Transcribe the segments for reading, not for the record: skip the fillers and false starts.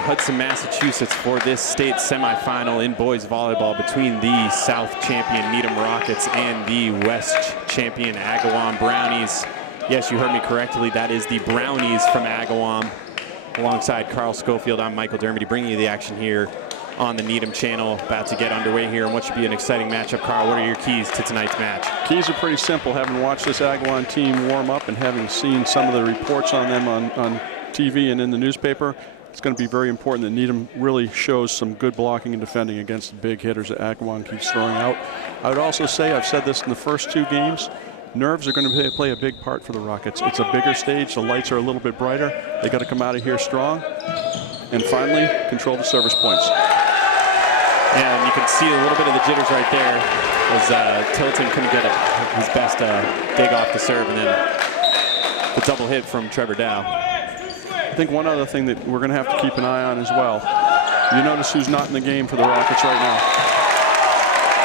Hudson, Massachusetts for this state semifinal in boys volleyball between the South champion Needham Rockets and the West champion Agawam Brownies. Yes, you heard me correctly. That is the Brownies from Agawam. Alongside Carl Schofield, I'm Michael Dermody, bringing you the action here on the Needham channel. About to get underway here and what should be an exciting matchup. Carl, what are your keys to tonight's match? Keys are pretty simple. Having watched this Agawam team warm up and having seen some of the reports on them on TV and in the newspaper, it's going to be very important that Needham really shows some good blocking and defending against the big hitters that Agawam keeps throwing out. I would also say, I've said this in the first two games, nerves are going to play a big part for the Rockets. It's a bigger stage. The lights are a little bit brighter. They got to come out of here strong. And finally, control the service points. Yeah, and you can see a little bit of the jitters right there as Tilton couldn't get his best dig off the serve, and then the double hit from Trevor Dow. I think one other thing that we're going to have to keep an eye on as well. You notice who's not in the game for the Rockets right now.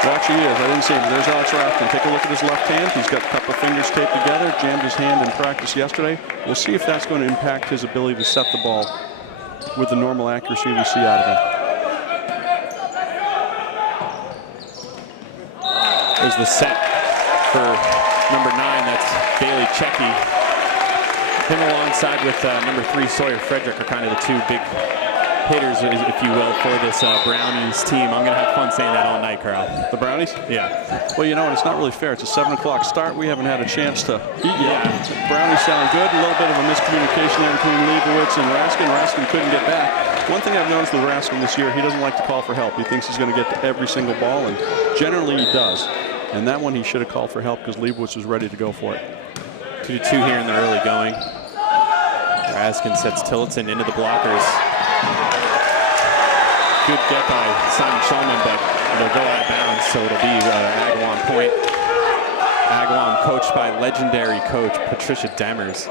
Well, actually he is. I didn't see him. There's Alex Rafton. Take a look at his left hand. He's got a couple fingers taped together, jammed his hand in practice yesterday. We'll see if that's going to impact his ability to set the ball with the normal accuracy we see out of him. There's the set for number 9. That's Bailey Checky. Him alongside with number 3 Sawyer Frederick are kind of the two big hitters, if you will, for this Brownies team. I'm going to have fun saying that all night, Carl. The Brownies? Yeah. Well, you know, and it's not really fair. It's a 7 o'clock start. We haven't had a chance to eat yet. Yeah. Brownies sound good. A little bit of a miscommunication there between Leibowitz and Raskin. Raskin couldn't get back. One thing I've noticed with Raskin this year, he doesn't like to call for help. He thinks he's going to get to every single ball, and generally he does. And that one he should have called for help because Leibowitz was ready to go for it. 2-2 here in the early going. Raskin sets Tillotson into the blockers. Good get by Simon Shulman, but it'll go out of bounds, so it'll be Agawam point. Agawam coached by legendary coach Patricia Demers.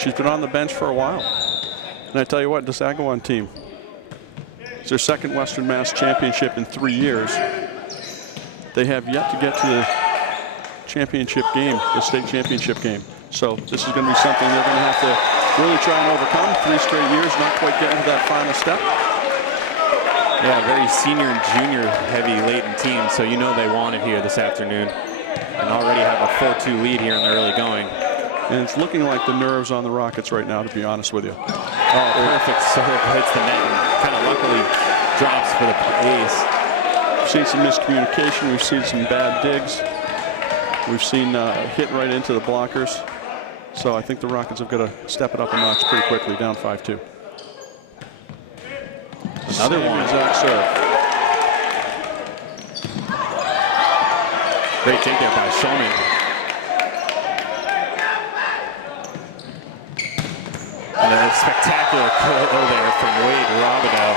She's been on the bench for a while. And I tell you what, this Agawam team, it's their second Western Mass championship in 3 years. They have yet to get to the championship game, the state championship game. So this is going to be something they're going to have to really try and overcome. 3 straight years, not quite getting to that final step. Yeah, very senior and junior heavy laden team, so you know they want it here this afternoon. And already have a 4-2 lead here in the early going. And it's looking like the nerves on the Rockets right now, to be honest with you. Oh, perfect serve, hits the net and kind of luckily drops for the ace. We've seen some miscommunication. We've seen some bad digs. We've seen hit right into the blockers. So I think the Rockets have got to step it up a notch pretty quickly, down 5-2. Another one. Exact serve. Great dig there by Shulman. And a spectacular kill there from Wade Robideau.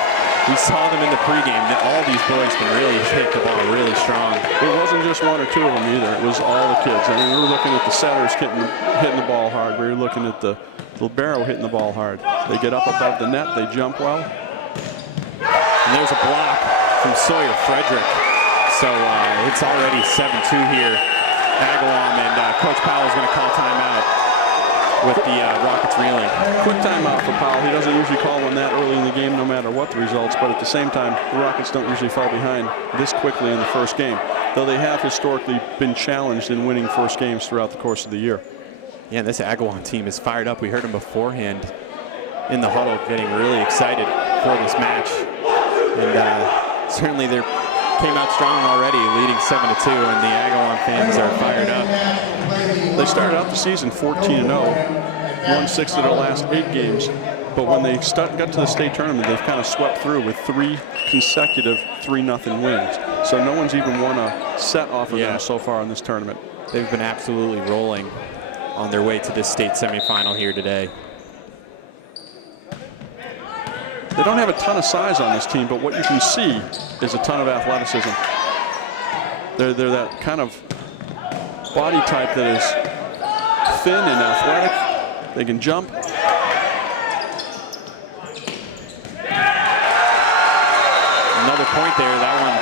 We saw them in the pregame. All these boys can really hit the ball really strong. It wasn't just 1 or 2 of them either. It was all the kids. I mean, we were looking at the setters hitting the ball hard. We were looking at the libero hitting the ball hard. They get up above the net. They jump well. And there's a block from Sawyer Frederick. So it's already 7-2 here. Agawam, and Coach Powell is going to call timeout with the Rockets reeling. Quick timeout for Powell. He doesn't usually call one that early in the game no matter what the results, but at the same time, the Rockets don't usually fall behind this quickly in the first game, though they have historically been challenged in winning first games throughout the course of the year. Yeah, this Agawam team is fired up. We heard them beforehand in the huddle getting really excited for this match. And certainly they came out strong already, leading 7-2, and the Agawam fans are fired up. They started out the season 14-0, won 6 of their last 8 games, but when they got to the state tournament, they've kind of swept through with 3 consecutive 3-0 wins. So no one's even won a set off of them so far in this tournament. They've been absolutely rolling on their way to this state semifinal here today. They don't have a ton of size on this team, but what you can see is a ton of athleticism. They're that kind of body type that is thin and athletic. They can jump. Another point there, that one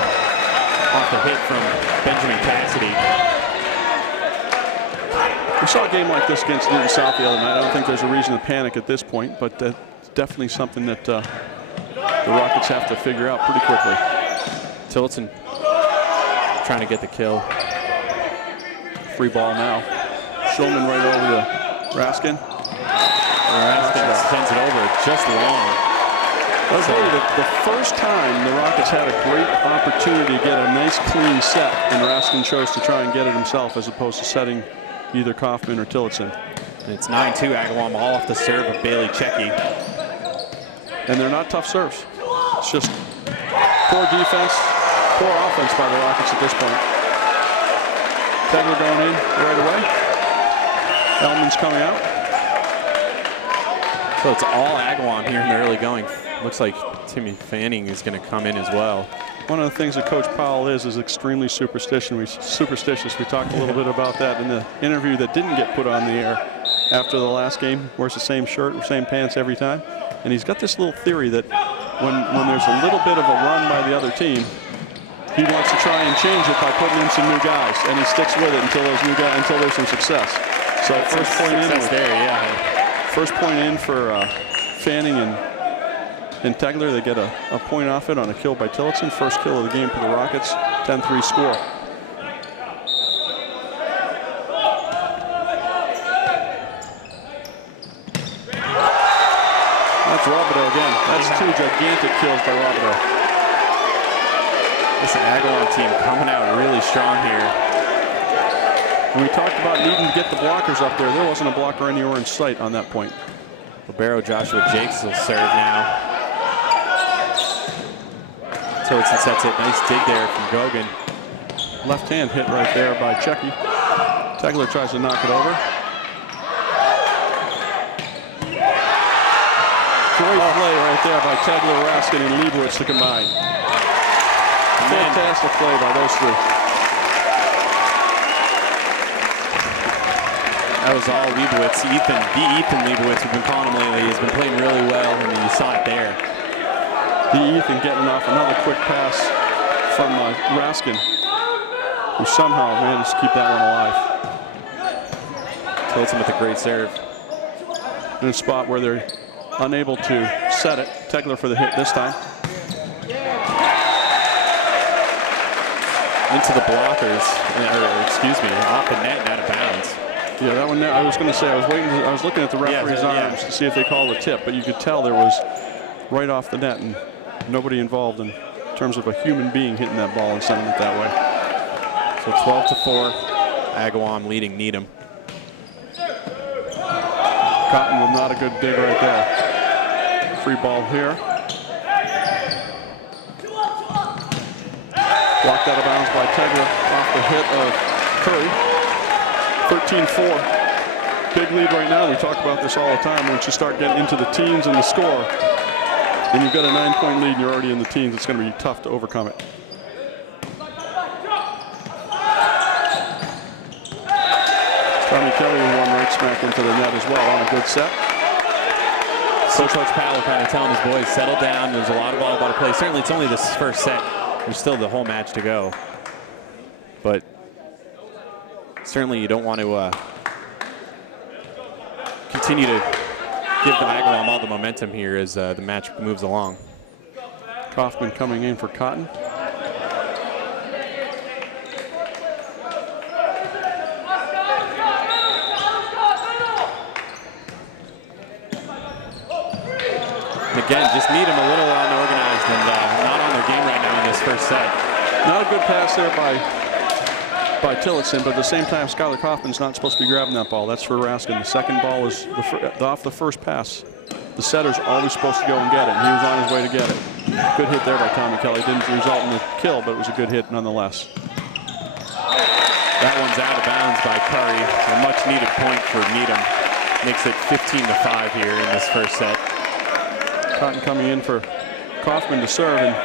off the hit from Benjamin Cassidy. We've saw a game like this against Newton South the other night. I don't think there's a reason to panic at this point, but that's definitely something that the Rockets have to figure out pretty quickly. Tillotson trying to get the kill. Free ball now. Shulman right over to Raskin. Raskin sends it over just long. I'll tell you that the first time the Rockets had a great opportunity to get a nice clean set, and Raskin chose to try and get it himself as opposed to setting either Kaufman or Tillotson. And it's 9-2 Agawam, all off the serve of Bailey Checky. And they're not tough serves. It's just poor defense, poor offense by the Rockets at this point. Tegler going in right away. Elman's coming out. So it's all Agawam here in the early going. Looks like Timmy Fanning is going to come in as well. One of the things that Coach Powell is extremely superstitious. We talked a little bit about that in the interview that didn't get put on the air after the last game. Wears the same shirt, same pants every time. And he's got this little theory that when there's a little bit of a run by the other team, he wants to try and change it by putting in some new guys, and he sticks with it until there's some success. So first point in first point in for Fanning and Tegler. They get a point off it on a kill by Tillotson. First kill of the game for the Rockets. 10-3 score. That's Robideau again. That's two gigantic kills by Robideau. This Agawam team coming out really strong here. When we talked about needing to get the blockers up there wasn't a blocker anywhere in sight on that point. Libero Joshua Jakes will serve now. Tillotson sets it. Nice dig there from Gogan. Left hand hit right there by Checky. Tegler tries to knock it over. Great play right there by Tegler, Raskin, and Leibowitz to combine. Fantastic play by those three. That was all Leibowitz. Ethan Leibowitz, we've been calling him lately, has been playing really well, and you saw it there. Ethan getting off another quick pass from Raskin, who somehow managed to keep that one alive. Tillotson with a great serve. In a spot where they're unable to set it. Tegler for the hit this time. Into the blockers, or excuse me, off the net and out of bounds. Yeah, that one. I was going to say I was looking at the referee's arms to see if they called a tip, but you could tell there was right off the net and nobody involved in terms of a human being hitting that ball and sending it that way. So 12-4, Agawam leading Needham. Cotton with not a good dig right there. Free ball here. Blocked out of bounds by Tegler off the hit of Curry. 13-4. Big lead right now. We talk about this all the time. Once you start getting into the teens and the score, and you've got a 9-point lead and you're already in the teens, it's going to be tough to overcome it. Tommy Kelly with one right smack into the net as well on a good set. So Coach Powell kind of telling his boys, settle down. There's a lot of volleyball to play. Certainly it's only this first set. There's still the whole match to go. But certainly you don't want to continue to give the Agawam all the momentum here as the match moves along. Kaufman coming in for Cotton. And again, just need them a little unorganized and not on their game right now in this first set. Not a good pass there by Tillotson, but at the same time, Skylar Kaufman's not supposed to be grabbing that ball. That's for Raskin. The second ball is off the first pass. The setter's always supposed to go and get it, and he was on his way to get it. Good hit there by Tommy Kelly. Didn't result in the kill, but it was a good hit nonetheless. That one's out of bounds by Curry. A much-needed point for Needham. Makes it 15-5 here in this first set. Cotton coming in for Kaufman to serve, and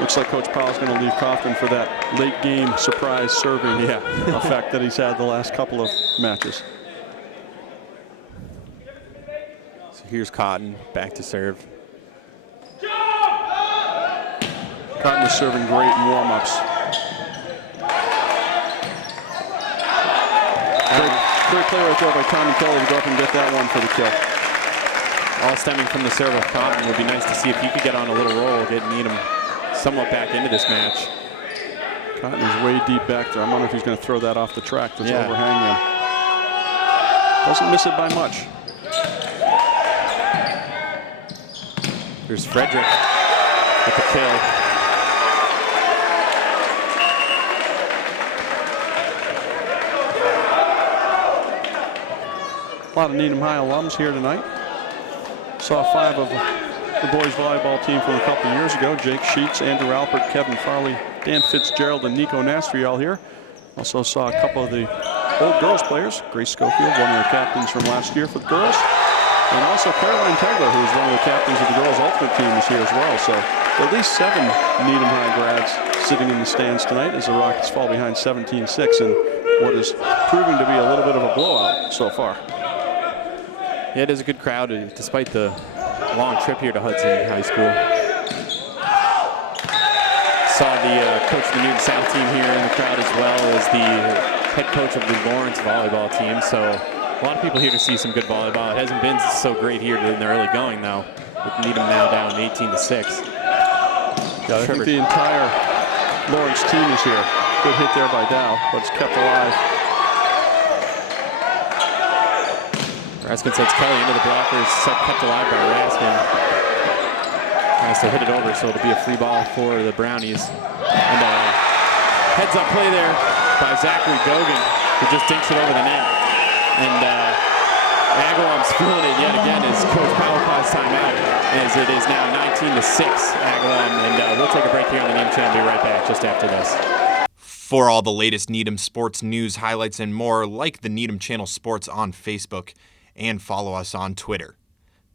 looks like Coach Powell's going to leave Kaufman for that late game surprise serving effect that he's had the last couple of matches. So here's Cotton back to serve. Cotton was serving great in warm-ups. Great play right there by Tommy Kelly to go up and get that one for the kill. All stemming from the serve of Cotton. It would be nice to see if he could get on a little roll, get Needham somewhat back into this match. Cotton is way deep back there. I wonder if he's going to throw that off the track to overhang him. Doesn't miss it by much. Here's Frederick with the kill. A lot of Needham High alums here tonight. Saw 5 of the boys volleyball team from a couple of years ago. Jake Sheets, Andrew Alpert, Kevin Farley, Dan Fitzgerald, and Nico Nastri all here. Also saw a couple of the old girls players. Grace Schofield, one of the captains from last year for the girls. And also Caroline Tegler, who is one of the captains of the girls' ultimate team, is here as well. So at least 7 Needham High grads sitting in the stands tonight as the Rockets fall behind 17-6 in what is proving to be a little bit of a blowout so far. Yeah, it is a good crowd, despite the long trip here to Hudson High School. Saw the coach of the Newton South team here in the crowd, as well as the head coach of the Lawrence volleyball team. So a lot of people here to see some good volleyball. It hasn't been so great here in the early going, though, with Needham now down 18-6. Yeah, I think the entire Lawrence team is here. Good hit there by Dow, but it's kept alive. Raskin sends Kelly into the blockers, kept alive by Raskin. Tries to hit it over, so it'll be a free ball for the Brownies. And heads-up play there by Zachary Gogan, who just dinks it over the net. And Agawam's feeling it yet again as Coach Powell calls timeout, as it is now 19-6 Agawam. And we'll take a break here on the Needham channel. Be right back just after this. For all the latest Needham sports news, highlights, and more, like the Needham Channel Sports on Facebook and follow us on Twitter.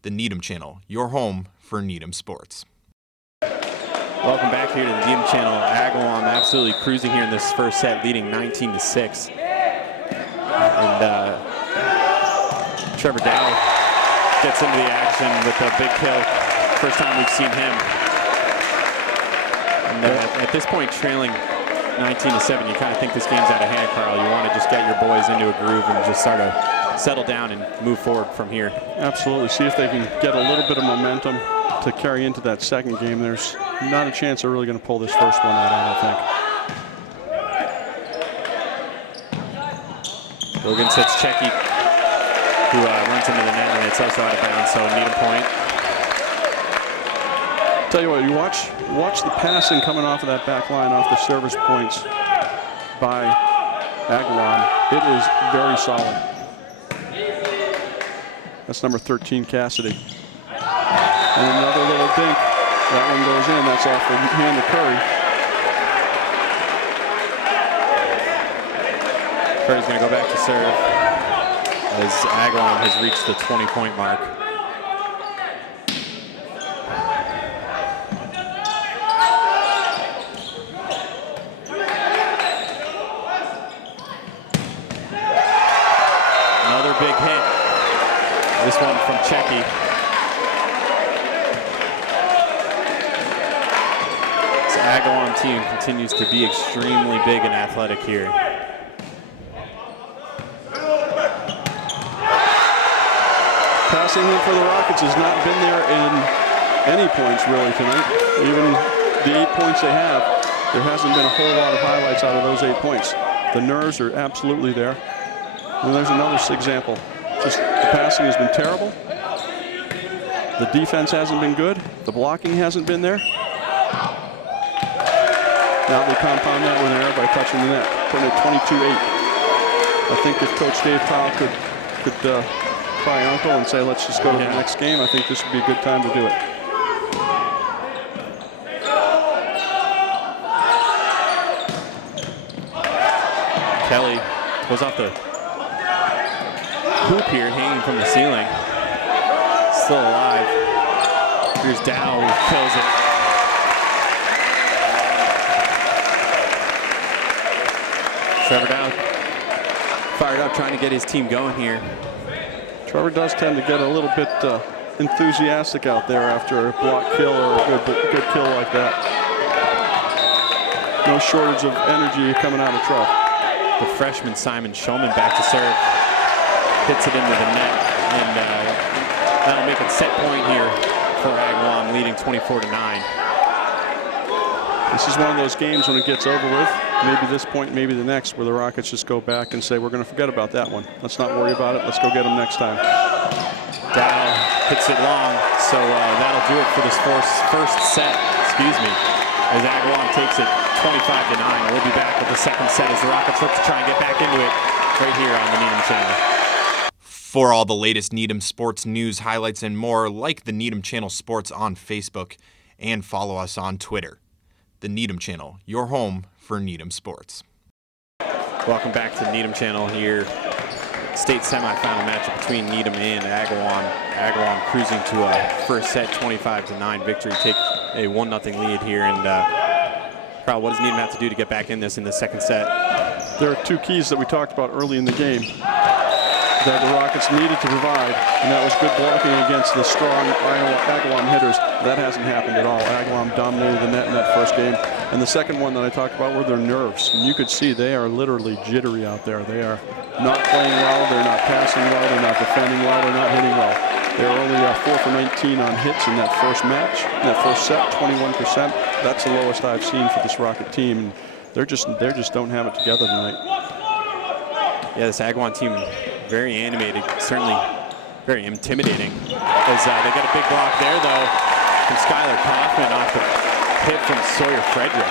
The Needham Channel, your home for Needham sports. Welcome back here to the Needham Channel. Agawam absolutely cruising here in this first set, leading 19-6. And Trevor Dow gets into the action with a big kill. First time we've seen him. And at this point, trailing 19-7, you kind of think this game's out of hand, Carl. You want to just get your boys into a groove and just start to settle down and move forward from here. Absolutely. See if they can get a little bit of momentum to carry into that second game. There's not a chance they're really going to pull this first one out, I don't think. Logan sets Checky, who runs into the net, and it's also out of bounds, so Needham point. Tell you what, you watch the passing coming off of that back line off the service points by Agawam. It is very solid. That's number 13, Cassidy. And another little dink. That one goes in. That's off the hand of Curry. Curry's going to go back to serve as Agawam has reached the 20-point mark. Another big hit. This one from Checky. This Agawam team continues to be extremely big and athletic here. Passing for the Rockets has not been there in any points really tonight. Even the 8 points they have, there hasn't been a whole lot of highlights out of those 8 points. The nerves are absolutely there. And there's another example. Just the passing has been terrible. The defense hasn't been good. The blocking hasn't been there. Now they compound that with an error by touching the net, putting it 22-8. I think if Coach Dave Powell could cry uncle and say, let's just go to the next game, I think this would be a good time to do it. Kelly goes off the hoop here, hanging from the ceiling. Still alive. Here's Dow, who kills it. Trevor Dow fired up, trying to get his team going here. Trevor does tend to get a little bit enthusiastic out there after a block kill or a good kill like that. No shortage of energy coming out of Trevor. The freshman Simon Shulman back to serve. hits it into the net, and that'll make it set point here for Agawam, leading 24-9. This is one of those games when it gets over with, maybe this point, maybe the next, where the Rockets just go back and say, we're going to forget about that one. Let's not worry about it. Let's go get them next time. Dow hits it long, so that'll do it for this first set, as Agawam takes it 25-9. We'll be back with the second set as the Rockets look to try and get back into it right here on the Needham channel. For all the latest Needham sports news, highlights, and more, like the Needham Channel Sports on Facebook and follow us on Twitter. The Needham Channel, your home for Needham sports. Welcome back to the Needham Channel here. State semifinal matchup between Needham and Agawam. Agawam cruising to a first set 25-9 victory, take a 1-0 lead here. And Carl, what does Needham have to do to get back in this in the second set? There are two keys that we talked about early in the game that the Rockets needed to provide, and that was good blocking against the strong Agawam hitters. That hasn't happened at all. Agawam dominated the net in that first game. And the second one that I talked about were their nerves. And you could see they are literally jittery out there. They are not playing well, they're not passing well, they're not defending well, they're not hitting well. They were only 4 for 19 on hits in that first match, in that first set, 21%. That's the lowest I've seen for this Rocket team. And they just don't have it together tonight. Yeah, this Agawam team, very animated, certainly very intimidating. As they get a big block there, though, from Skylar Kaufman off the hit from Sawyer Frederick.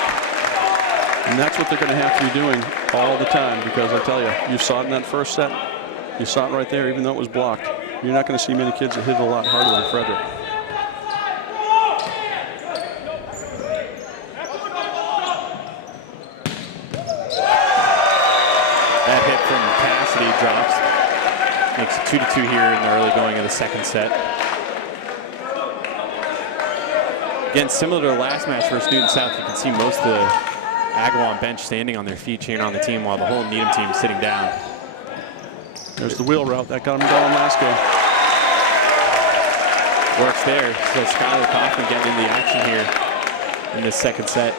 And that's what they're going to have to be doing all the time, because I tell you, you saw it in that first set. You saw it right there, even though it was blocked. You're not going to see many kids that hit it a lot harder than Frederick. That hit from Cassidy drops. Makes it 2-2 here in the early going of the second set. Again, similar to the last match versus Newton South, you can see most of the Agawam bench standing on their feet cheering on the team while the whole Needham team is sitting down. There's the wheel route. That got them going last game. Works there. So Skylar Kaufman getting in the action here in this second set.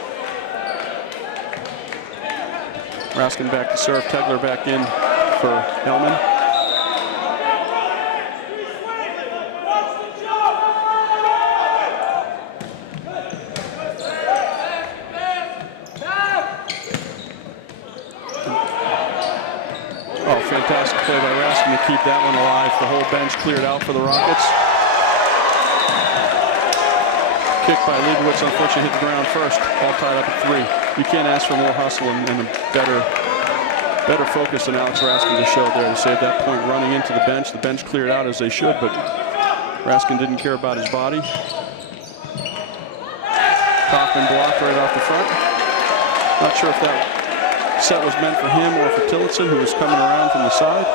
Raskin back to serve. Tegler back in for Hellman. Oh, fantastic play by Raskin to keep that one alive. The whole bench cleared out for the Rockets. Kick by Leibowitz, unfortunately hit the ground first. All tied up at 3. You can't ask for more hustle and a better focus than Alex Raskin just showed there to save that point running into the bench. The bench cleared out as they should, but Raskin didn't care about his body. Kaufman blocked right off the front. Not sure if that set was meant for him or for Tillotson, who was coming around from the side.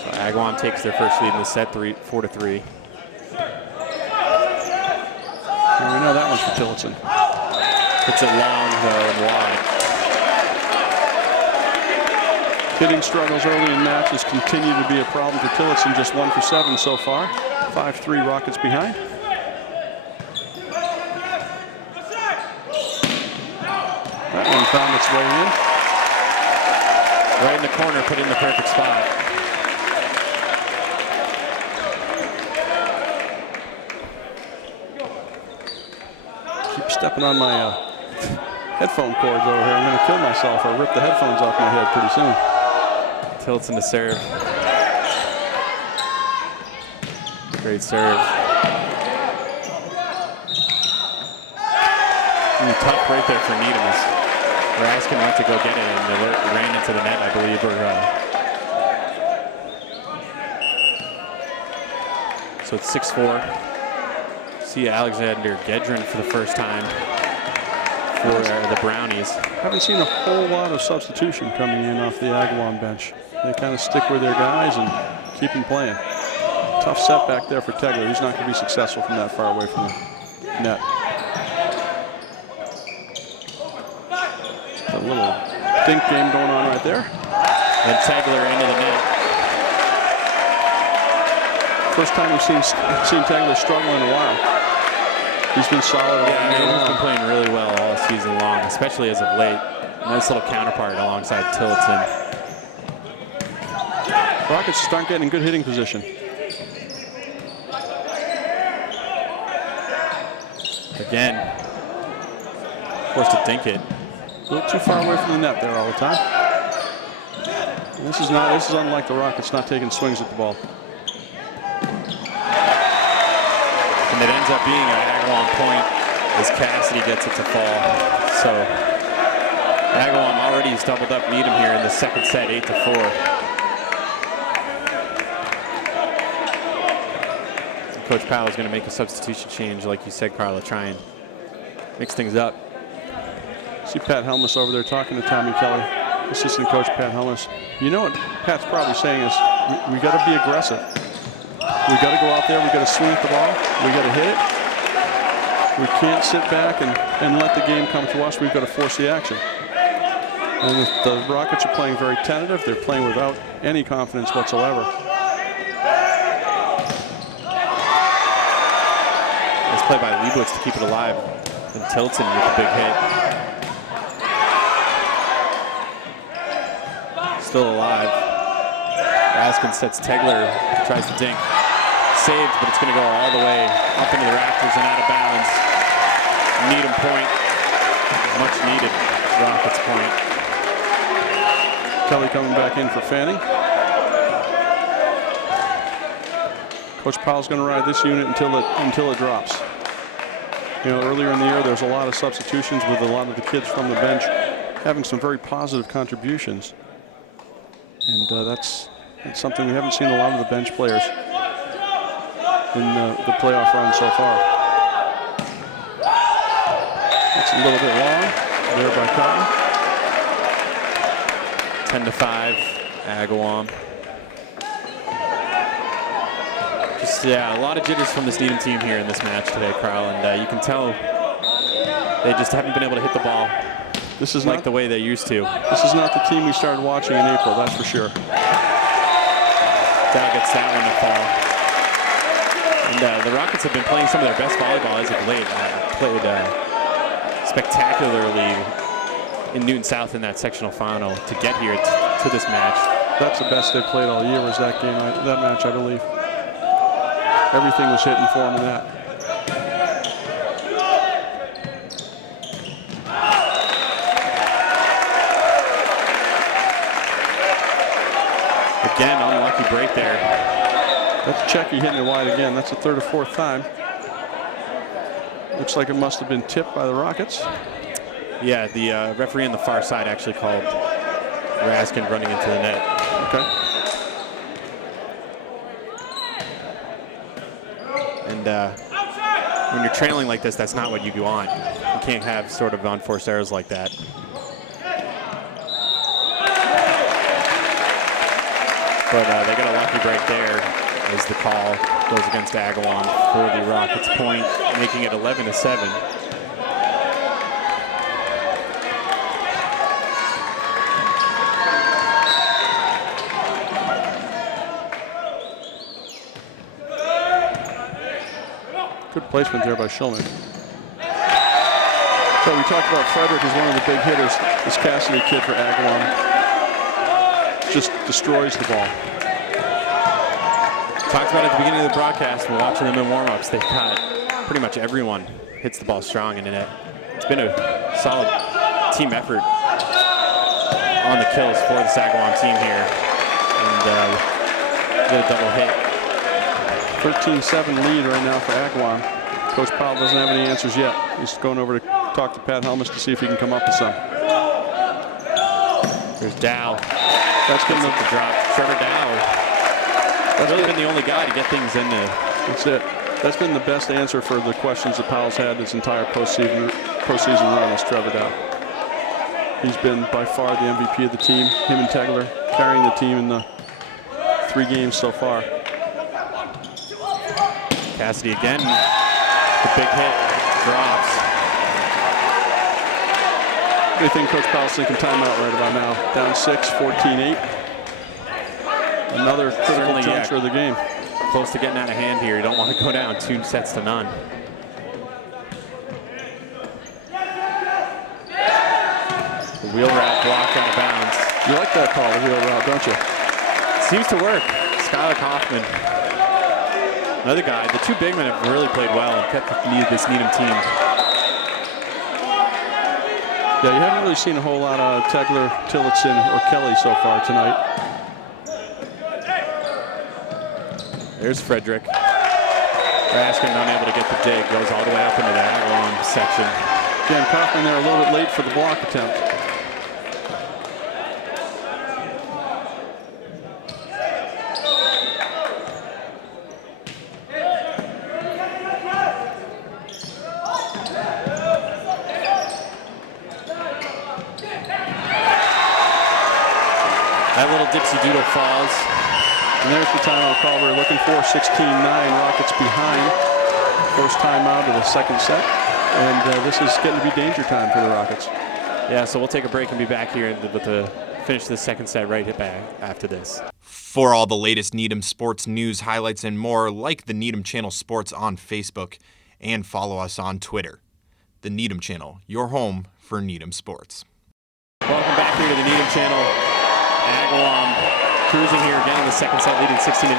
So Agawam takes their first lead in the set, 4-3. And we know that one's for Tillotson. Hits it long, though, and wide. Hitting struggles early in matches continue to be a problem for Tillotson. Just 1 for 7 so far. 5-3 Rockets behind. That one found its way in. Right in the corner, put in the perfect spot. Keep stepping on my headphone cords over here. I'm going to kill myself or rip the headphones off my head pretty soon. Tillotson to serve. Great serve. Tough right there for Needham. Raskin went to go get it and it ran into the net, I believe. So it's 6-4. See Alexander Gedrin for the first time for the Brownies. Haven't seen a whole lot of substitution coming in off the Agawam bench. They kind of stick with their guys and keep them playing. Tough setback there for Tegler. He's not going to be successful from that far away from the net. A little dink game going on right there. And Tegler into the net. First time we've seen Tegler struggle in a while. He's been solid. Yeah, he's been playing really well all season long, especially as of late. Nice little counterpart alongside Tillotson. Rockets just aren't getting in good hitting position. Again, forced to dink it. A little too far away from the net there all the time. And this is unlike the Rockets not taking swings at the ball. And it ends up being an Agawam point as Cassidy gets it to fall. So Agawam already has doubled up Needham here in the second set, 8-4. Coach Powell is going to make a substitution change, like you said, Carla, try and mix things up. See Pat Helmus over there talking to Tommy Kelly, assistant coach Pat Helmus. You know what Pat's probably saying is, we got to be aggressive. We got to go out there. We got to swing at the ball. We got to hit it. We can't sit back and let the game come to us. We've got to force the action. And the Rockets are playing very tentative. They're playing without any confidence whatsoever. Nice play by Leibowitz to keep it alive. And Tilton with a big hit. Still alive. Raskin sets Tegler, tries to dink. Saved, but it's going to go all the way up into the rafters and out of bounds. Needham point. Much needed Rockets point. Kelly coming back in for Fanning. Coach Powell's going to ride this unit until it drops. You know, earlier in the year, there's a lot of substitutions with a lot of the kids from the bench having some very positive contributions. And that's something we haven't seen a lot of the bench players in the playoff run so far. That's a little bit long there by Cotton. 10-5, Agawam. Just, yeah, a lot of jitters from this Needham team here in this match today, Carl, and you can tell they just haven't been able to hit the ball. This is like not the way they used to. This is not the team we started watching in April, that's for sure. Dow gets that one to fall. And the Rockets have been playing some of their best volleyball as of late. Played spectacularly in Newton South in that sectional final to get here to this match. That's the best they've played all year was that game, that match, I believe. Everything was hitting for them in that. Again, unlucky break there. That's Checky hitting it wide again. That's the third or fourth time. Looks like it must have been tipped by the Rockets. Yeah, the referee on the far side actually called Raskin running into the net. Okay. And when you're trailing like this, that's not what you want. You can't have sort of unforced errors like that. But they got a lucky break there as the call goes against Agawam for the Rockets point, making it 11-7. Good placement there by Shulman. So we talked about Frederick as one of the big hitters. This Cassidy kid for Agawam just destroys the ball. Talked about at the beginning of the broadcast, we're watching them in warm-ups. They've got pretty much everyone hits the ball strong in the net. It's been a solid team effort on the kills for the Agawam team here. And get a double hit. 13-7 lead right now for Agawam. Coach Powell doesn't have any answers yet. He's going over to talk to Pat Helmus to see if he can come up with some. There's Dow. That's been the drop. Trevor Dow. That's really been the only guy to get things in there. That's it. That's been the best answer for the questions that Powell's had this entire postseason run is Trevor Dow. He's been by far the MVP of the team. Him and Tegler carrying the team in the 3 games so far. Cassidy again. The big hit drops. I think Coach Powell's thinking timeout right about now. Down 6, 14-8. Another critical juncture of the game. Close to getting out of hand here. You don't want to go down 2 sets to none. The wheel route blocked out of bounds. You like that call, the wheel route, don't you? Seems to work. Skylar Kaufman, another guy. The two big men have really played well and kept this Needham team. Yeah, you haven't really seen a whole lot of Tegler, Tillotson, or Kelly so far tonight. There's Frederick. Raskin unable to get the dig, goes all the way up into the Agawam section. Again, Kaufman there a little bit late for the block attempt. That little dipsy doodle falls. And there's the timeout call we're looking for. 16-9, Rockets behind. First timeout of the second set. And this is getting to be danger time for the Rockets. Yeah, so we'll take a break and be back here to finish the second set right back after this. For all the latest Needham sports news, highlights, and more, like the Needham Channel Sports on Facebook and follow us on Twitter. The Needham Channel, your home for Needham sports. Welcome back here to the Needham Channel. Agawam cruising here again in the second set, leading 16-9.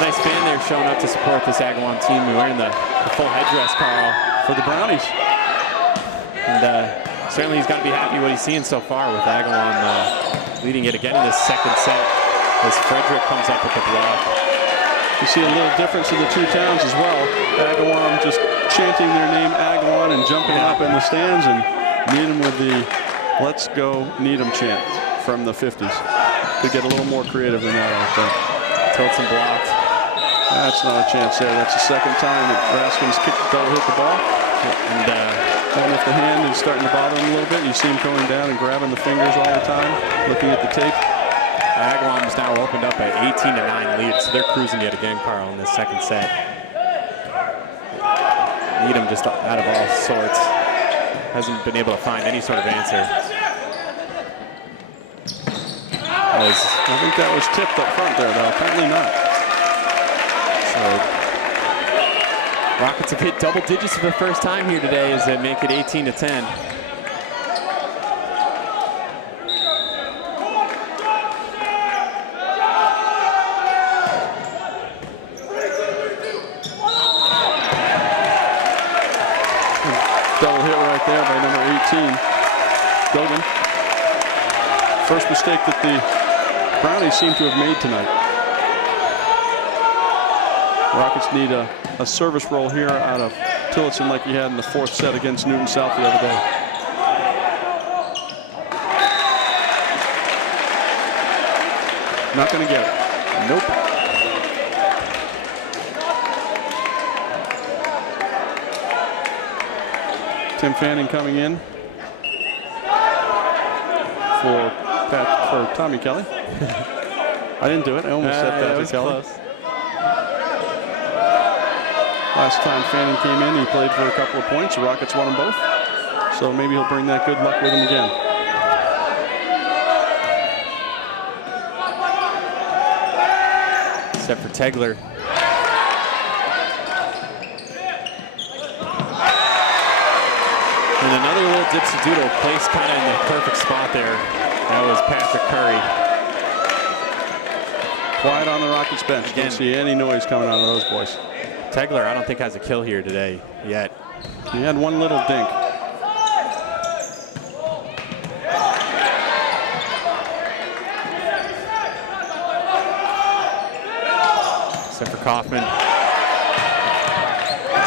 Nice fan there showing up to support this Agawam team. We're wearing the full headdress, Carl, for the Brownies. And certainly he's got to be happy what he's seeing so far with Agawam leading it again in this second set as Frederick comes up with the block. You see a little difference in the two towns as well. Agawam just chanting their name Agawam and jumping up in the stands, and Needham with the "Let's Go Needham" chant from the 50s. Could get a little more creative than that, I think. Tillotson blocked. That's not a chance there. That's the second time that Raskin's double hit the ball. And if the hand is starting to bother him a little bit, you see him going down and grabbing the fingers all the time, looking at the tape. Agawam's now opened up at 18-9 lead, so they're cruising yet again, Carl, in this second set. Needham just out of all sorts. Hasn't been able to find any sort of answer. I think that was tipped up front there, though. Apparently not. So Rockets have hit double digits for the first time here today as they make it 18-10. Double hit right there by number 18, Bilgan. First mistake that the Brownies seem to have made tonight. Rockets need a service roll here out of Tillotson like he had in the fourth set against Newton South the other day. Not going to get it. Nope. Tim Fanning coming in for Tommy Kelly. I didn't do it. I almost said that to Kelly. Close. Last time Fanning came in, he played for a couple of points. The Rockets won them both. So maybe he'll bring that good luck with him again. Set for Tegler. And another little dipsy doodle placed kind of in the perfect spot there. That was Patrick Curry. Quiet on the Rockets bench. Again. Don't see any noise coming out of those boys. Tegler, I don't think has a kill here today yet. He had one little dink. Set for Kaufman.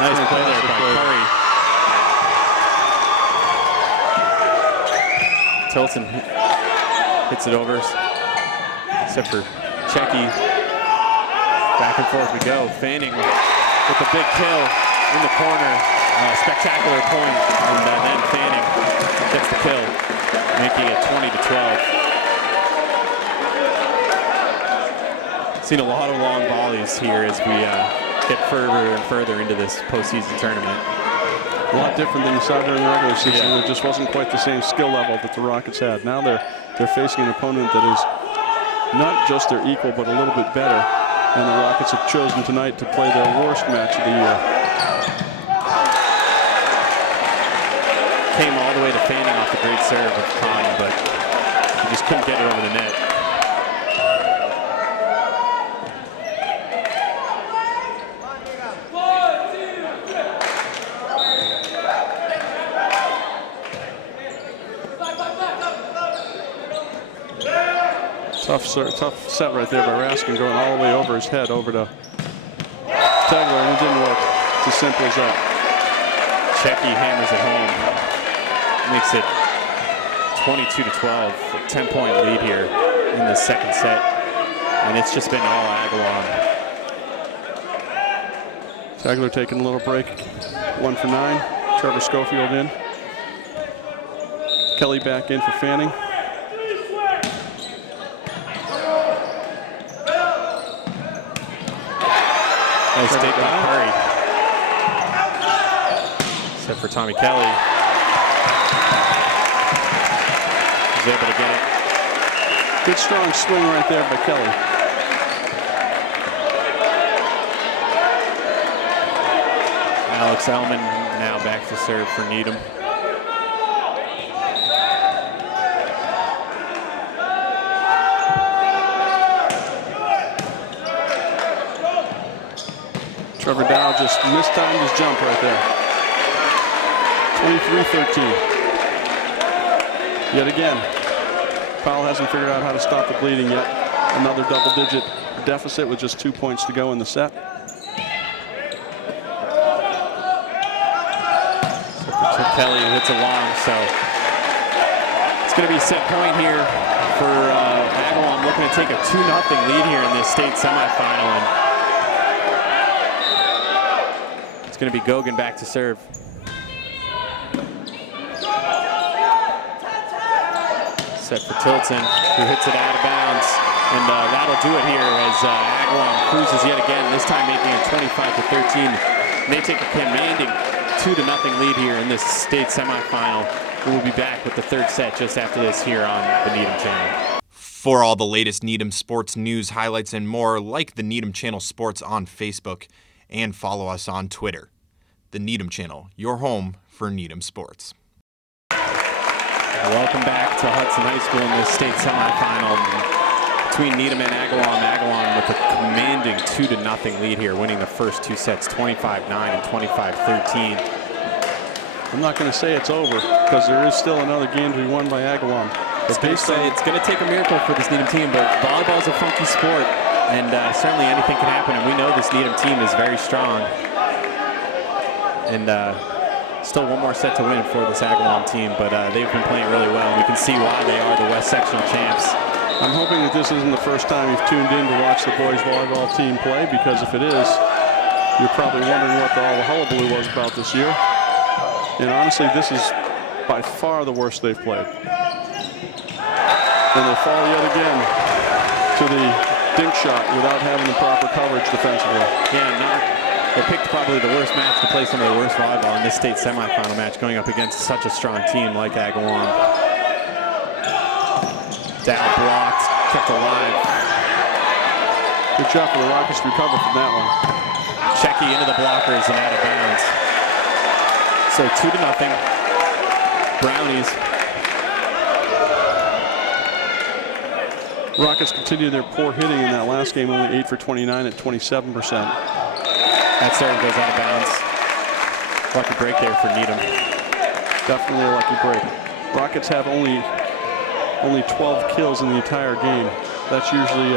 Nice play there by Curry. Tillotson hits it over. Set for Checky. Back and forth we go. Fanning with a big kill in the corner. Spectacular point. And then Fanning gets the kill, making it 20-12. Seen a lot of long volleys here as we get further and further into this postseason tournament. A lot different than you saw during the regular season. Yeah. It just wasn't quite the same skill level that the Rockets had. Now they're facing an opponent that is not just their equal, but a little bit better. And the Rockets have chosen tonight to play their worst match of the year. Came all the way to Fanning off the great serve of Kahn, but he just couldn't get it over the net. Tough set right there by Raskin, going all the way over his head, over to Tegler, and it didn't work. It's as simple as that. Checky hammers it home. Makes it 22-12, a 10-point lead here in the second set. And it's just been all Agawam. Tegler taking a little break. 1 for 9. Trevor Schofield in. Kelly back in for Fanning. Nice take by Curry. Set for Tommy Kelly. He's able to get it. Good strong swing right there by Kelly. Alex Ellman now back to serve for Needham. Trevor Dow just mistimed his jump right there. 23-13. Yet again, Powell hasn't figured out how to stop the bleeding yet. Another double-digit deficit with just 2 points to go in the set. Kelly hits it long, so it's going to be set point here for Agawam, looking to take a 2-0 lead here in this state semifinal. And it's going to be Gogan back to serve. Set for Tilton, who hits it out of bounds. And that'll do it here as Agawam cruises yet again, this time making it 25-13. And they take a commanding 2-0 lead here in this state semifinal. We'll be back with the third set just after this here on the Needham channel. For all the latest Needham sports news, highlights, and more, like the Needham Channel Sports on Facebook and follow us on Twitter. The Needham Channel, your home for Needham sports. Welcome back to Hudson High School in this state semifinal between Needham and Agawam. Agawam with a commanding 2-0 lead here, winning the first two sets 25-9 and 25-13. I'm not going to say it's over because there is still another game to be won by Agawam. It's going to take a miracle for this Needham team, but volleyball is a funky sport, and certainly anything can happen. And we know this Needham team is very strong. And still one more set to win for this Agawam team, but they've been playing really well. And we can see why they are the West Sectional champs. I'm hoping that this isn't the first time you've tuned in to watch the boys volleyball team play, because if it is, you're probably wondering what all the hullabaloo was about this year. And honestly, this is by far the worst they've played. And they fall yet again to the dink shot without having the proper coverage defensively. Yeah, they picked probably the worst match to play some of the worst volleyball in this state semifinal match, going up against such a strong team like Agawam. Down blocked, kept alive. Good job for the Rockets to recover from that one. Checky into the blockers and out of bounds. So 2-0, Brownies. Rockets continue their poor hitting in that last game, only 8 for 29 at 27%. That serve goes out of bounds. Lucky break there for Needham. Definitely a lucky break. Rockets have only 12 kills in the entire game. That's usually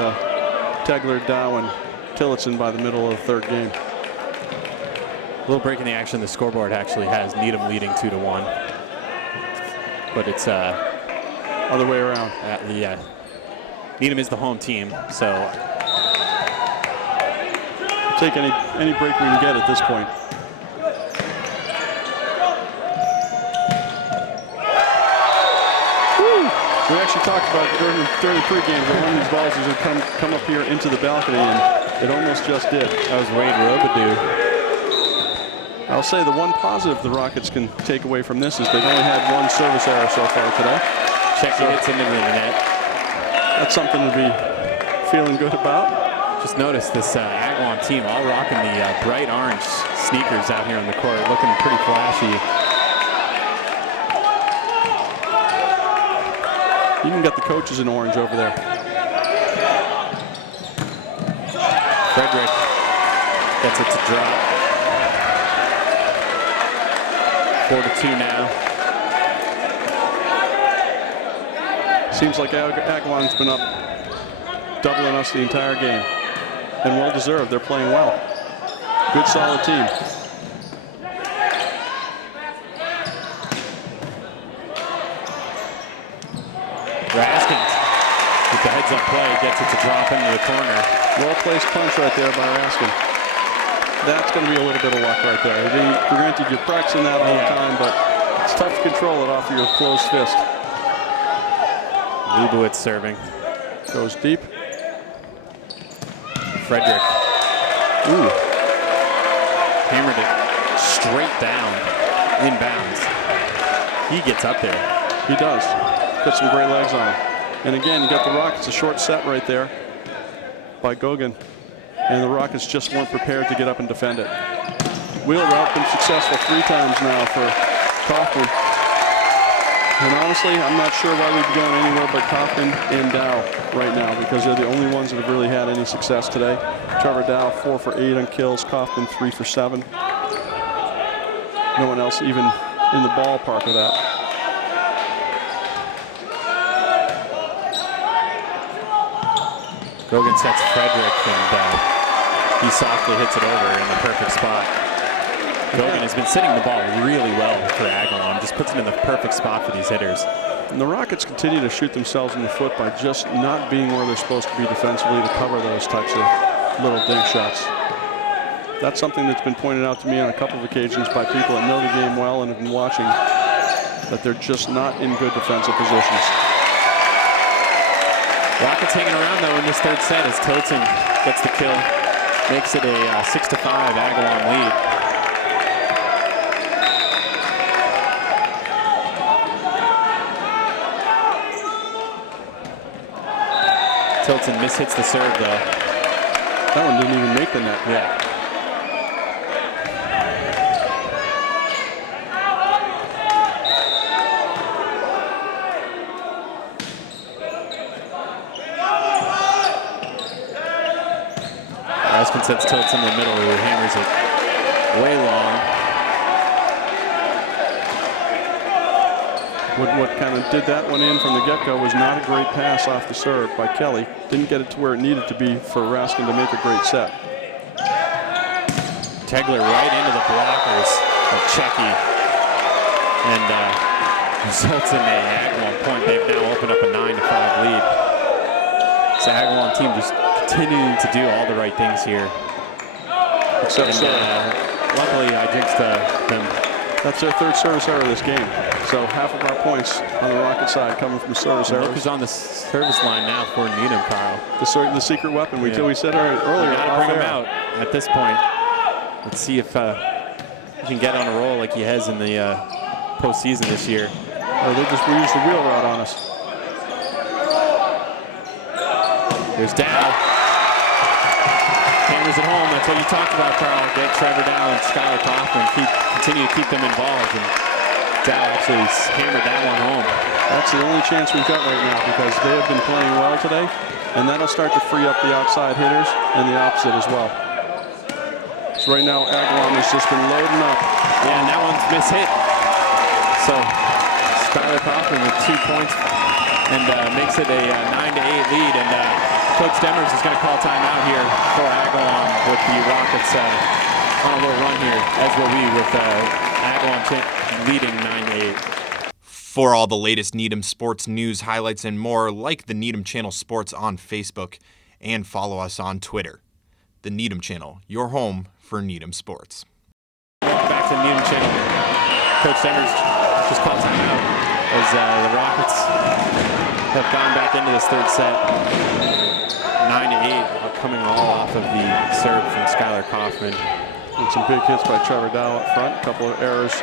Tegler, Dow, and Tillotson by the middle of the third game. A little break in the action. The scoreboard actually has Needham leading 2-1, but it's other way around. Yeah, Needham is the home team, so we'll take any break we can get at this point. We actually talked about during the pregame that one of these balls was going to come up here into the balcony, and it almost just did. That was Wade Robidoux. I'll say the one positive the Rockets can take away from this is they've only had one service error so far today. Checky hits into the net. That's something to be feeling good about. Just notice this Agawam team all rocking the bright orange sneakers out here on the court, looking pretty flashy. Even got the coaches in orange over there. Frederick gets it to drop. 4-2 now. Seems like Agawam's been up doubling us the entire game. And well deserved. They're playing well. Good, solid team. Raskins with the heads-up play gets it to drop into the corner. Well-placed punch right there by Raskin. That's going to be a little bit of luck right there. Granted, you're practicing that all the time, but it's tough to control it off of your closed fist. Leibowitz serving. Goes deep. Frederick. Ooh. Hammered it straight down, inbounds. He gets up there. He does. Got some great legs on him. And again, you got the Rockets, a short set right there by Gogan. And the Rockets just weren't prepared to get up and defend it. Wheel route been successful 3 times now for Kaufman. And honestly, I'm not sure why we'd be going anywhere but Kaufman and Dow right now, because they're the only ones that have really had any success today. Trevor Dow 4 for 8 on kills, Kaufman 3 for 7. No one else even in the ballpark of that. Gogan sets Frederick, and he softly hits it over in the perfect spot. Gogan has been sitting the ball really well for Agawam, just puts him in the perfect spot for these hitters. And the Rockets continue to shoot themselves in the foot by just not being where they're supposed to be defensively to cover those types of little dink shots. That's something that's been pointed out to me on a couple of occasions by people that know the game well and have been watching, that they're just not in good defensive positions. Rockets hanging around though in this third set as Tilton gets the kill, makes it a 6-5 Agawam lead. Tilton mishits the serve though. That one didn't even make the net. Yeah. Raskin sets Tilton in the middle, who hammers it way long. What kind of did that one in from the get-go was not a great pass off the serve by Kelly. Didn't get it to where it needed to be for Raskin to make a great set. Tegler right into the blockers of Checky, and results in a Agawam point. They've now opened up a 9-5 lead. This Agawam team just continuing to do all the right things here. Except luckily, I jinxed them. That's their 3rd service error this game. So half of our points on the Rocket side coming from service errors. Look who's on the service line now for Needham, Carl. The secret weapon. We said earlier. Got to bring him out at this point. Let's see if he can get on a roll like he has in the postseason this year. They just reused the wheel route on us. There's Dow. Hammers it home. That's what you talked about, Carl. Get Trevor Dow and Skylar Kaufman. Continue to keep them involved. And Dow actually hammered that one home. That's the only chance we've got right now, because they have been playing well today, and that'll start to free up the outside hitters and the opposite as well. So right now, Agawam has just been loading up. Yeah, and that one's mishit. So Skylar Kaufman with 2 points and makes it a 9-8 lead. And Coach Demers is going to call timeout here for Agawam with the Rockets on a little run here, as will we, with Agawam leading 9-8. For all the latest Needham sports news, highlights, and more, like the Needham Channel Sports on Facebook and follow us on Twitter. The Needham Channel, your home for Needham sports. Welcome back to the Needham Channel. Coach Demers just called timeout as the Rockets have gone back into this third set. 9-8, coming all off of the serve from Skylar Kaufman. And some big hits by Trevor Dow up front. A couple of errors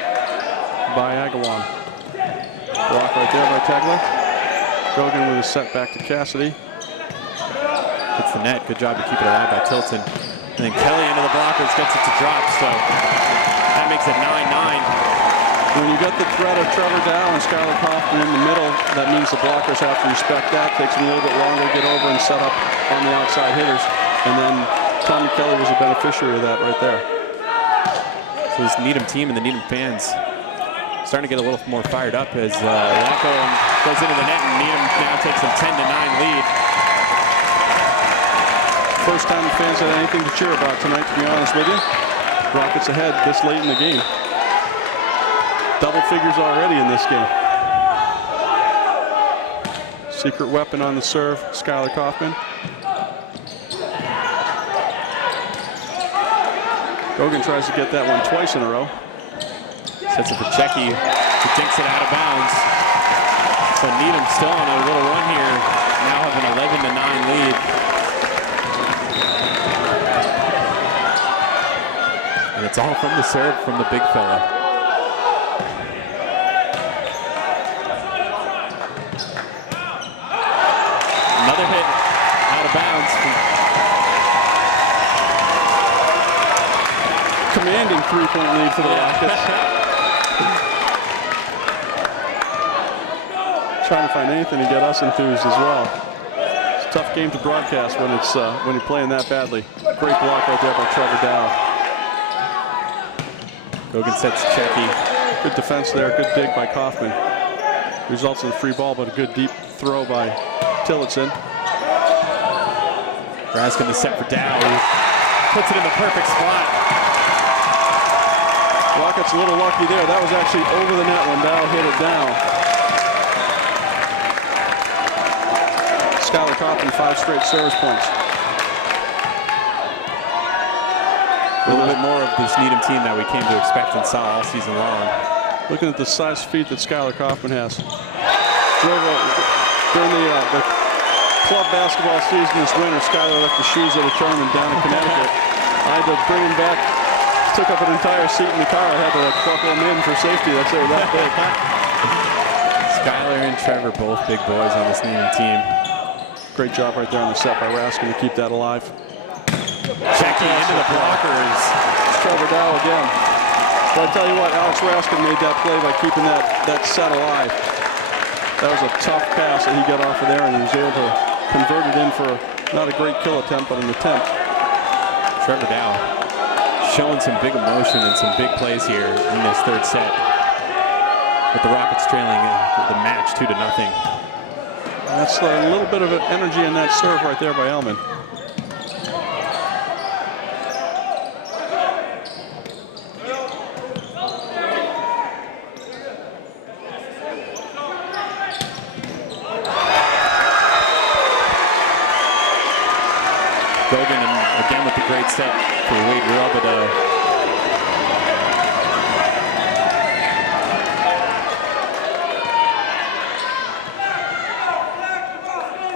by Agawam. Block right there by Tegler. Gogan with a set back to Cassidy. Hits the net. Good job to keep it alive by Tilton. And then Kelly into the blockers, gets it to drop. So that makes it 9-9. When you got the threat of Trevor Dow and Skylar Kaufman in the middle, that means the blockers have to respect that. Takes them a little bit longer to get over and set up on the outside hitters. And then Tommy Kelly was a beneficiary of that right there. So this Needham team and the Needham fans starting to get a little more fired up as Locko goes into the net, and Needham now takes a 10-9 lead. First time the fans had anything to cheer about tonight, to be honest with you. Rockets ahead this late in the game. Double figures already in this game. Secret weapon on the serve, Skylar Kaufman. Gogan tries to get that one twice in a row. Sets it for Checky, who dinks it out of bounds. So Needham still on a little run here, now have an 11-9 lead. And it's all from the serve from the big fella. Another hit out of bounds. Commanding three-point lead for the Rockets. Trying to find anything to get us enthused as well. It's a tough game to broadcast when it's when you're playing that badly. Great block right there by Trevor Dow. Gogan sets Checky. Good defense there, good dig by Kaufman. Results in a free ball, but a good deep throw by Tillotson. Raskin the set for Dow. Puts it in the perfect spot. Rockets a little lucky there. That was actually over the net when Dow hit it down. Skylar Kaufman, 5 straight service points. A little bit more of this Needham team that we came to expect and saw all season long. Looking at the size feet that Skylar Kaufman has. During the club basketball season this winter, Skylar left the shoes at a tournament down in Connecticut. I had to bring him back. Took up an entire seat in the car. I had to buckle him in for safety. That's it, that big. Skylar and Trevor, both big boys on this Needham team. Great job right there on the set by Raskin to keep that alive. Checky into the blockers. Trevor Dow again. But I tell you what, Alex Raskin made that play by keeping that set alive. That was a tough pass that he got off of there, and he was able to convert it in for not a great kill attempt, but an attempt. Trevor Dow showing some big emotion and some big plays here in this third set. With the Rockets trailing the match 2-0. That's a little bit of an energy in that serve right there by Elman. Gogan again with the great set for Wade Robida.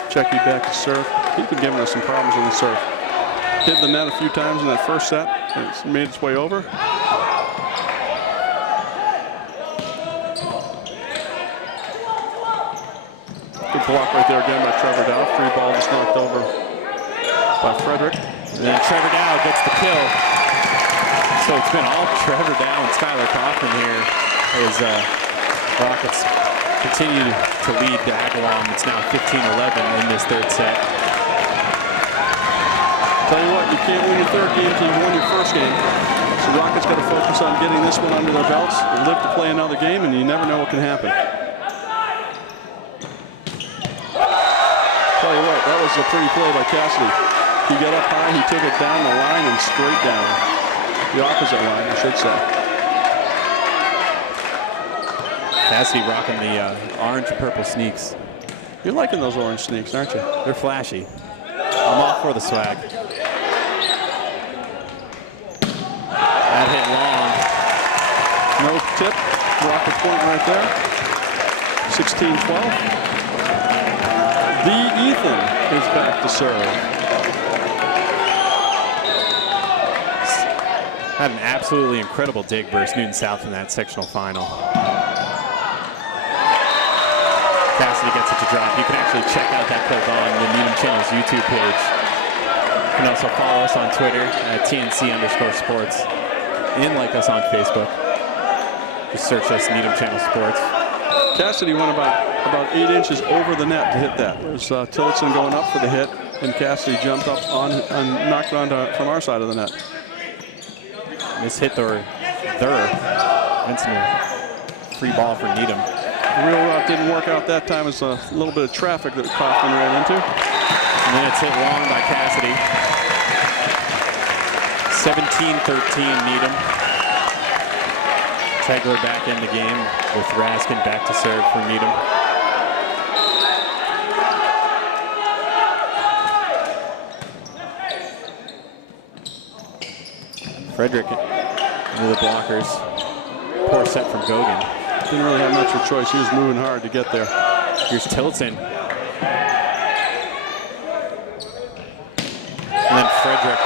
Checky back to serve. He's been giving us some problems on the serve. Hit the net a few times in that first set. It's made its way over. Good block right there again by Trevor Dow. Free ball just knocked over by Frederick. And then Trevor Dow gets the kill. So it's been all Trevor Dow and Skylar Kaufman here as Rockets continue to lead the Agawam. It's now 15-11 in this third set. Tell you what, you can't win your third game until you won your first game. So Rockets got to focus on getting this one under their belts and live to play another game, and you never know what can happen. Tell you what, that was a pretty play by Cassidy. He got up high, he took it down the line and straight down. The opposite line, I should say. Cassidy rocking the orange and purple sneaks. You're liking those orange sneaks, aren't you? They're flashy. I'm all for the swag. That hit long. No tip, Rocket point right there. 16-12. The Ethan is back to serve. Had an absolutely incredible dig versus Newton South in that sectional final. Cassidy gets it to drop. You can actually check out that clip on the Needham Channel's YouTube page. You can also follow us on Twitter at TNC_sports and like us on Facebook. Just search us Needham Channel Sports. Cassidy went about 8 inches over the net to hit that. There's Tillotson going up for the hit, and Cassidy jumped up on and knocked it on from our side of the net. Miss hit their free ball for Needham. The real route didn't work out that time. It's a little bit of traffic that Kaufman ran into. And then it's hit long by Cassidy. 17-13 Needham. Tegler back in the game with Raskin back to serve for Needham. Frederick into the blockers. Poor set from Gogan. Didn't really have much of a choice. He was moving hard to get there. Here's Tilton. And then Frederick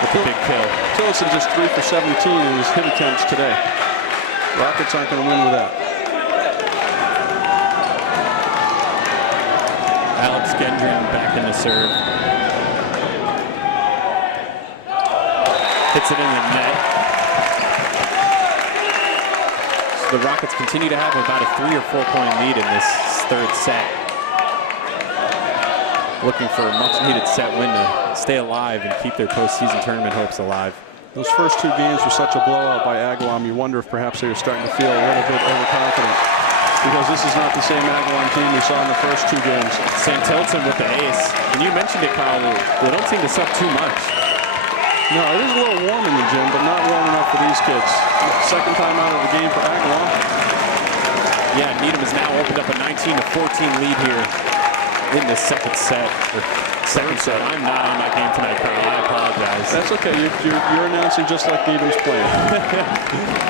with the big kill. Tilton just 3 for 17 in his hit attempts today. Rockets aren't going to win with that. Alex Gendron back in the serve. Hits it in the net. So the Rockets continue to have about a 3 or 4 point lead in this third set. Looking for a much needed set win to stay alive and keep their postseason tournament hopes alive. Those first 2 games were such a blowout by Agawam. You wonder if perhaps they were starting to feel a little bit overconfident, because this is not the same Agawam team we saw in the first 2 games. St. Tilton with the ace. And you mentioned it, Kyle. They don't seem to suck too much. No, it is a little warm in the gym, but not warm enough for these kids. Second time out of the game for Agawam. Yeah, Needham has now opened up a 19-14 lead here in the second set. Second set. I'm not on my game tonight, Kyle. I apologize. That's okay. You're announcing just like Needham's playing.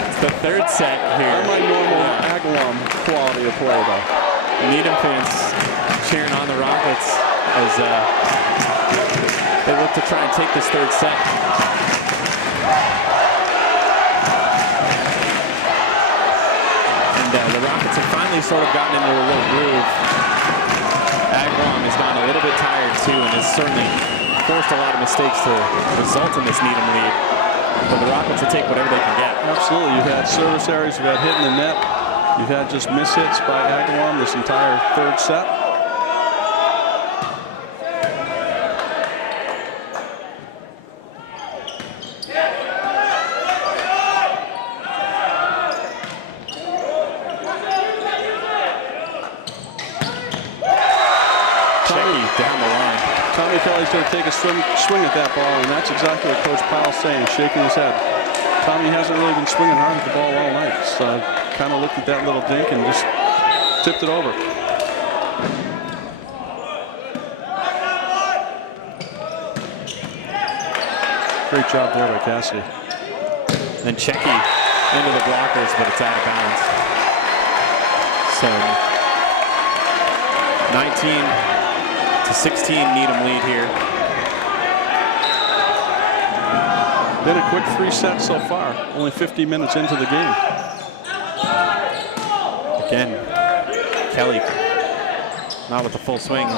It's the third set here. I'm my normal Agawam quality of play, though. Needham fans cheering on the Rockets as they look to try and take this third set. And the Rockets have finally sort of gotten into a little groove. Agawam has gotten a little bit tired too and has certainly forced a lot of mistakes to result in this Needham lead. But the Rockets will take whatever they can get. Absolutely. You've had service errors, you've had hit in the net, you've had just mishits by Agawam this entire third set. Kelly's going to take a swing at that ball, and that's exactly what Coach Powell's saying, shaking his head. Tommy hasn't really been swinging hard at the ball all night. So kind of looked at that little dink and just tipped it over. Great job there by Cassidy. And Checky into the blockers, but it's out of bounds. So 19-16 Needham lead here. Been a quick 3 sets so far. Only 50 minutes into the game. Again, Kelly not with the full swing.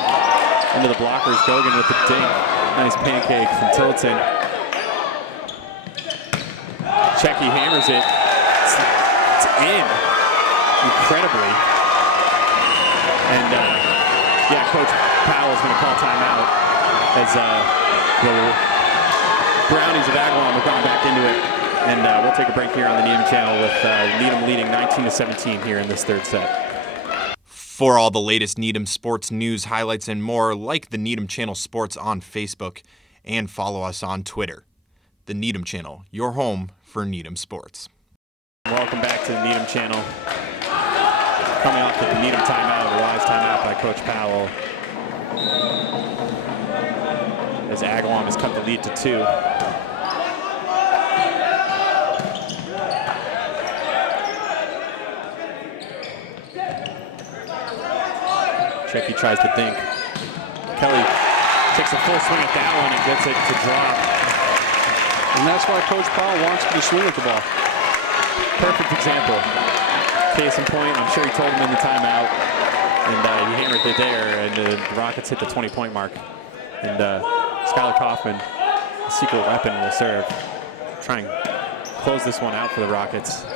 Into the blockers, Gogan with the dink. Nice pancake from Tilton. Checky hammers it. It's in incredibly. And yeah, Coach Powell is going to call timeout as the Brownies of Agawam have gone back into it. And we'll take a break here on the Needham channel with Needham leading 19-17 here in this third set. For all the latest Needham sports news, highlights, and more, like the Needham Channel Sports on Facebook and follow us on Twitter. The Needham Channel, your home for Needham sports. Welcome back to the Needham channel. Coming off the Needham timeout, a wise timeout by Coach Powell. As Agawam has cut the lead to 2. Checky tries to dink. Kelly takes a full swing at that one and gets it to drop. And that's why Coach Powell wants him to swing at the ball. Perfect example. Case in point, I'm sure he told him in the timeout, and he hammered it there, and the Rockets hit the 20-point mark. And Skylar Kaufman, the secret weapon, will serve. Try and close this one out for the Rockets.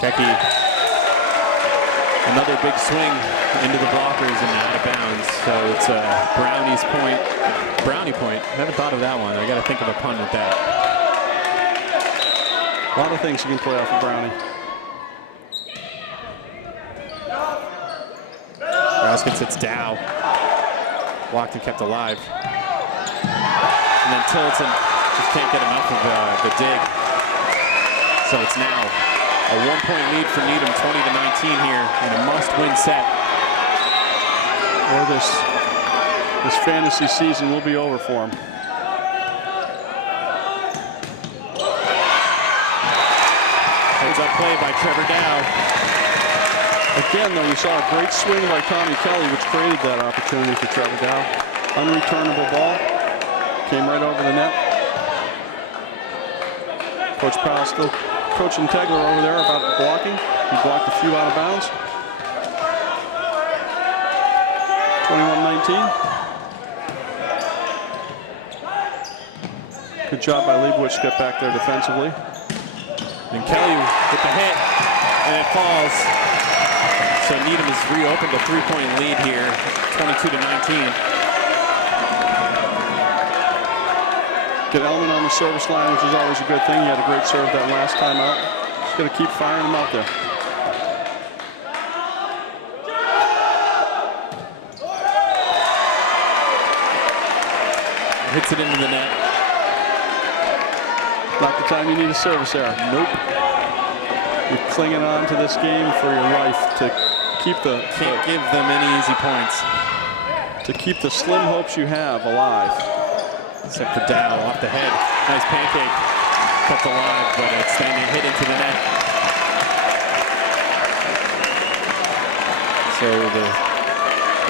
Checky, another big swing into the blockers and out of bounds. So it's a Brownies point, Brownie point. Never thought of that one. I got to think of a pun with that. A lot of things you can play off of Brownie. Raskin sits Dow. Blocked and kept alive. And then Tillotson just can't get enough of the dig. So it's now a 1-point lead for Needham, 20-19 here, in a must-win set. Or this fantasy season will be over for him. Heads up play by Trevor Dow. Again, though, you saw a great swing by Tommy Kelly, which created that opportunity for Trevor Dow. Unreturnable ball. Came right over the net. Coach Powell still coaching Tegler over there about blocking. He blocked a few out of bounds. 21-19. Good job by Leibowitz to get back there defensively. And Kelly with the hit, and it falls. So Needham has reopened a 3-point lead here, 22-19. Get Ellman on the service line, which is always a good thing. He had a great serve that last time out. Just got to keep firing him out there. Hits it into the net. Not the time you need a service error. Nope. You're clinging on to this game for your life to keep the... Can't give them any easy points. To keep the slim hopes you have alive. Except for Dow off the head. Nice pancake. Kept alive, but it's standing hit into the net. So the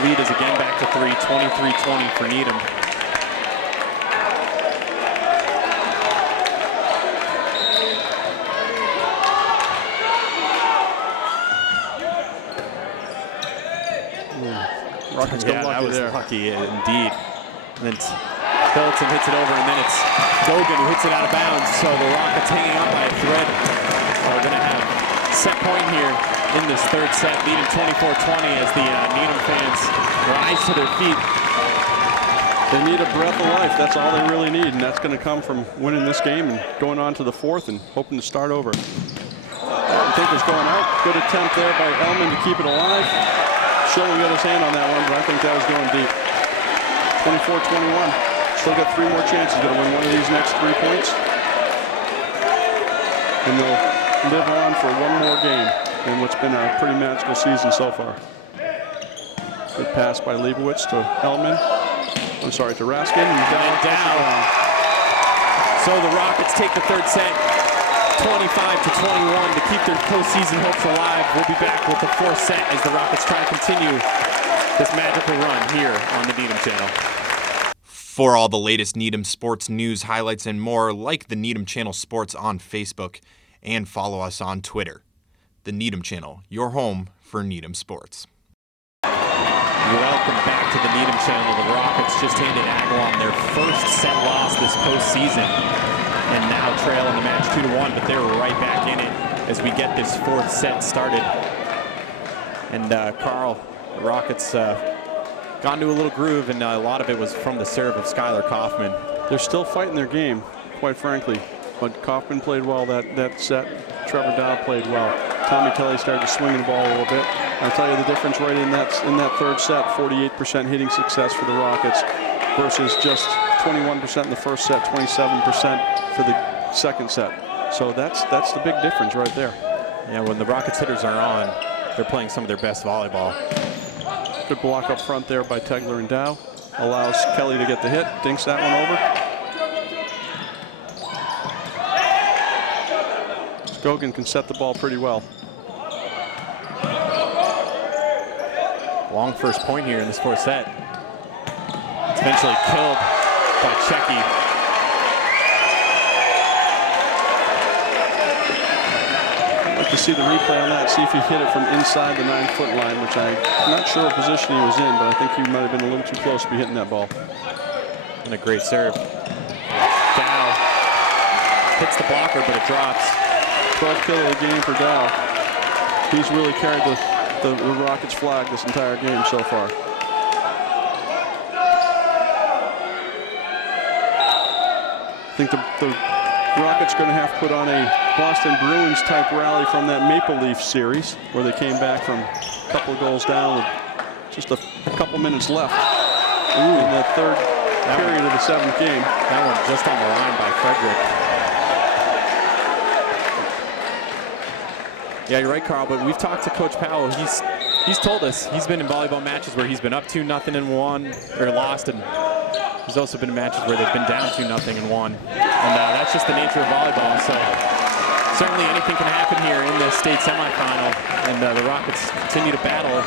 lead is again back to 3, 23-20 for Needham. Rockets Yeah, that was lucky indeed. And then Tillotson hits it over, and then it's Gogan who hits it out of bounds. So the Rockets hanging on by a thread are going to have set point here in this third set, leading 24-20 as the Needham fans rise to their feet. They need a breath of life. That's all they really need, and that's going to come from winning this game and going on to the fourth and hoping to start over. I think it's going out. Good attempt there by Ellman to keep it alive. Schilling got his hand on that one, but I think that was going deep. 24-21. Still got 3 more chances. Got to win one of these next 3 points. And they'll live on for one more game in what's been a pretty magical season so far. Good pass by Leibowitz to Ellman. I'm sorry, to Raskin. And down. So the Rockets take the third set, 25-21 to keep their postseason hopes alive. We'll be back with the fourth set as the Rockets try to continue this magical run here on the Needham channel. For all the latest Needham sports news, highlights, and more, like the Needham Channel Sports on Facebook and follow us on Twitter. The Needham Channel, your home for Needham sports. Welcome back to the Needham channel. The Rockets just handed Agawam their first set loss this postseason and now trail in the match 2-1, but they're right back in it as we get this fourth set started. And Carl, the Rockets got into a little groove, and a lot of it was from the serve of Skylar Kaufman. They're still fighting their game, quite frankly. But Kaufman played well that set. Trevor Dow played well. Tommy Kelly started to swing the ball a little bit. I'll tell you the difference right in that third set, 48% hitting success for the Rockets versus just 21% in the first set, 27% for the second set. So that's the big difference right there. Yeah, when the Rockets hitters are on, they're playing some of their best volleyball. Good block up front there by Tegler and Dow. Allows Kelly to get the hit, dinks that one over. Gogan can set the ball pretty well. Long first point here in this fourth set. It's eventually killed by Checky. I'd like to see the replay on that, see if he hit it from inside the 9-foot line, which I'm not sure what position he was in, but I think he might have been a little too close to be hitting that ball. And a great serve. Dow hits the blocker, but it drops. 12th kill of the game for Dow. He's really carried the Rockets flag this entire game so far. I think the Rockets going to have to put on a Boston Bruins type rally from that Maple Leaf series where they came back from a couple of goals down with just a couple minutes left in the third period of the 7th game. That one just on the line by Frederick. Yeah, you're right, Carl, but we've talked to Coach Powell. He's told us he's been in volleyball matches where he's been up 2-0 and won, or lost, and he's also been in matches where they've been down 2-0 and won. And that's just the nature of volleyball. So certainly anything can happen here in the state semifinal, and the Rockets continue to battle.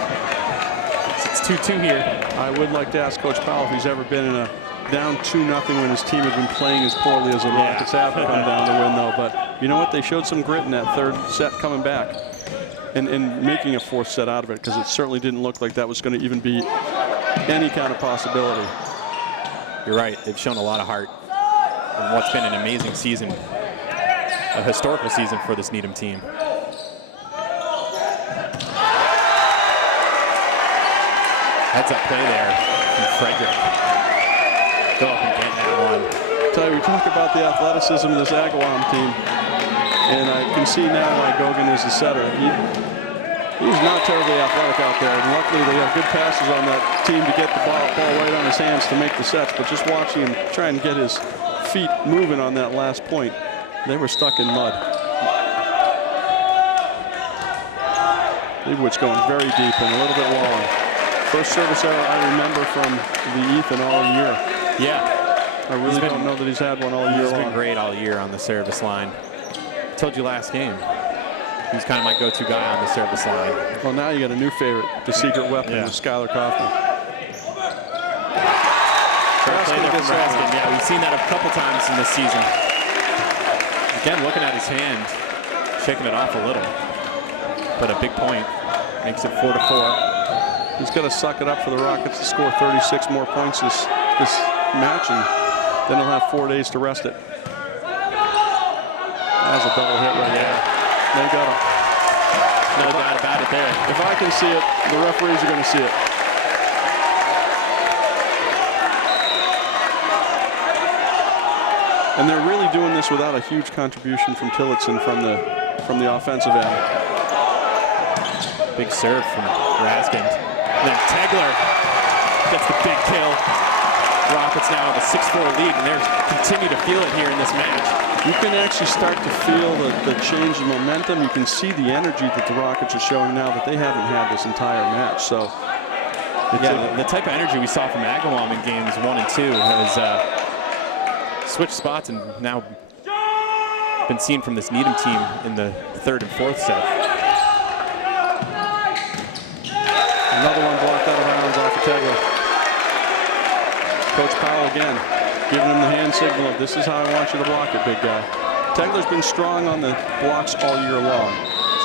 It's 2-2 here. I would like to ask Coach Powell if he's ever been in a down 2-0 when his team had been playing as poorly as the Rockets have come down to win, though. But you know what? They showed some grit in that third set coming back and making a 4th set out of it, because it certainly didn't look like that was going to even be any kind of possibility. You're right. They've shown a lot of heart in what's been an amazing season, a historical season for this Needham team. Heads up play there from Frederick. Go up and get that one. Tell you, we talk about the athleticism of this Agawam team, and I can see now why Gogan is the setter. He's not terribly athletic out there, and luckily they have good passes on that team to get the ball right on his hands to make the sets, but just watching him try and get his feet moving on that last point, they were stuck in mud. Leibowitz going very deep and a little bit long. First service error I remember from the Ethan all year. Yeah. I really don't know that he's had one all year long. He's been great all year on the service line. I told you last game, he's kind of my go-to guy on the service line. Well, now you got a new favorite, the secret weapon, with Skylar Kaufman. Play there from Raskin. Yeah, we've seen that a couple times in this season. Again, looking at his hand, shaking it off a little. But a big point. Makes it 4-4. He's got to suck it up for the Rockets to score 36 more points this match, and then he'll have 4 days to rest it. That's a double hit right there. They got him. No doubt about it there. If I can see it, the referees are going to see it. And they're really doing this without a huge contribution from Tillotson from the offensive end. Big serve from Raskin. And then Tegler gets the big kill. Rockets now with a 6-4 lead, and they continue to feel it here in this match. You can actually start to feel the change in momentum. You can see the energy that the Rockets are showing now that they haven't had this entire match. So, the type of energy we saw from Agawam in games 1 and 2 has switched spots and now been seen from this Needham team in the 3rd and 4th set. Another one blocked out of bounds off of Tegler. Coach Powell again, giving him the hand signal of, this is how I want you to block it, big guy. Tegler's been strong on the blocks all year long,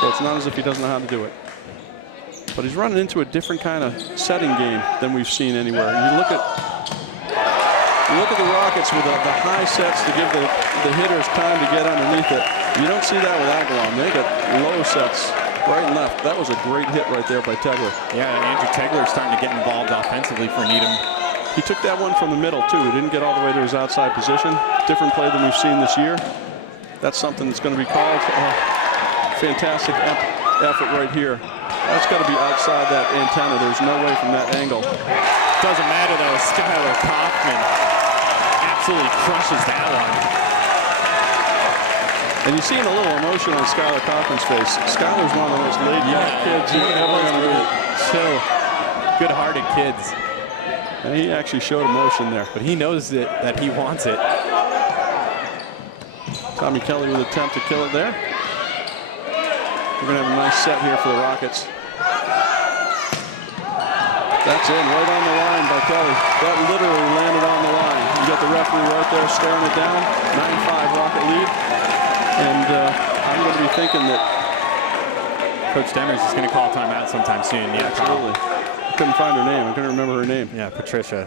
so it's not as if he doesn't know how to do it. But he's running into a different kind of setting game than we've seen anywhere. And you look at the Rockets with the high sets to give the hitters time to get underneath it. You don't see that with Agawam. They got low sets right and left. That was a great hit right there by Tegler. Yeah, Andrew Tegler is starting to get involved offensively for Needham. He took that one from the middle, too. He didn't get all the way to his outside position. Different play than we've seen this year. That's something that's going to be called. Fantastic effort right here. That's got to be outside that antenna. There's no way from that angle. Doesn't matter, though. Skylar Kaufman absolutely crushes that one. And you're seeing a little emotion on Skylar Kaufman's face. Skylar's one of the most laid-back kids you're ever going to meet. Chill, good-hearted kids. And he actually showed emotion there. But he knows that he wants it. Tommy Kelly with an attempt to kill it there. We're going to have a nice set here for the Rockets. That's in, right on the line by Kelly. That literally landed on the line. You got the referee right there staring it down. 9-5 Rocket lead. And I'm going to be thinking that Coach Demers is going to call timeout sometime soon. Yeah, absolutely. I couldn't find her name. I couldn't remember her name. Yeah, Patricia.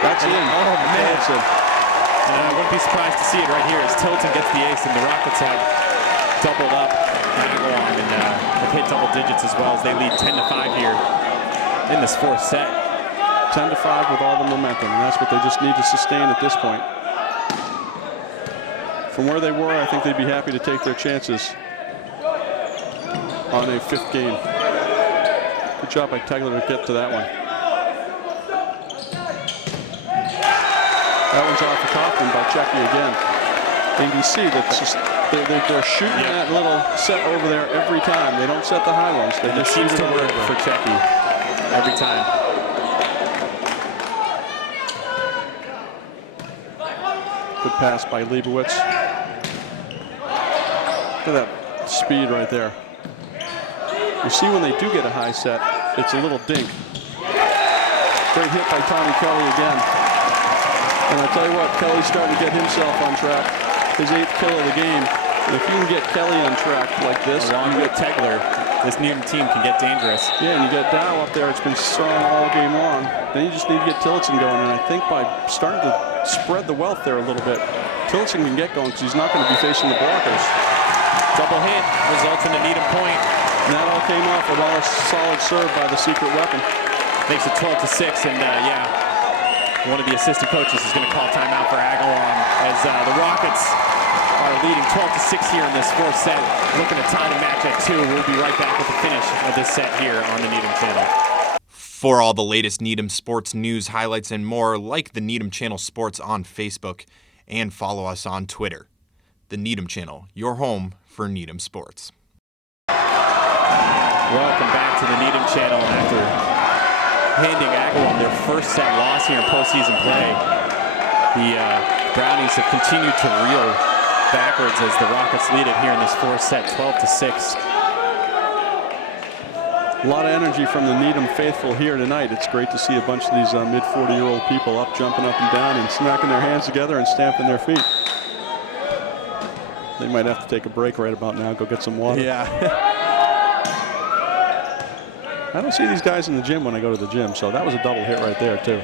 That's in. Oh, man. That's in. I wouldn't be surprised to see it right here as Tilton gets the ace, and the Rockets have doubled up Agawam, and have hit double digits as well as they lead 10-5 here in this 4th set. 10-5 with all the momentum, and that's what they just need to sustain at this point. From where they were, I think they'd be happy to take their chances on a 5th game. Good job by Tegler to get to that one. That one's off the top and by Checky again. And you can see that's just they're shooting that little set over there every time. They don't set the high ones. They just seems shoot to it work over for Checky every time. Good pass by Leibowitz. Look at that speed right there. You see when they do get a high set, it's a little dink. Great hit by Tommy Kelly again. And I tell you what, Kelly's starting to get himself on track. His 8th kill of the game. And if you can get Kelly on track like this, along with Tegler, this Needham team can get dangerous. Yeah, and you got Dow up there. It's been strong all game long. Then you just need to get Tillotson going. And I think by starting to spread the wealth there a little bit, Tillotson can get going because he's not going to be facing the blockers. Double hit results in a Needham point. And that all came off with all a solid serve by the secret weapon. Makes it 12-6, and one of the assistant coaches is going to call timeout for Agawam as the Rockets are leading 12-6 here in this 4th set. Looking to tie the match at 2. We'll be right back with the finish of this set here on the Needham channel. For all the latest Needham sports news, highlights, and more, like the Needham Channel Sports on Facebook and follow us on Twitter. The Needham Channel, your home for Needham sports. Welcome back to the Needham channel. After handing Agawam their 1st set loss here in postseason play, the Brownies have continued to reel backwards as the Rockets lead it here in this 4th set, 12-6. A lot of energy from the Needham faithful here tonight. It's great to see a bunch of these mid-40-year-old people up, jumping up and down and smacking their hands together and stamping their feet. They might have to take a break right about now, go get some water. Yeah. I don't see these guys in the gym when I go to the gym, so that was a double hit right there, too.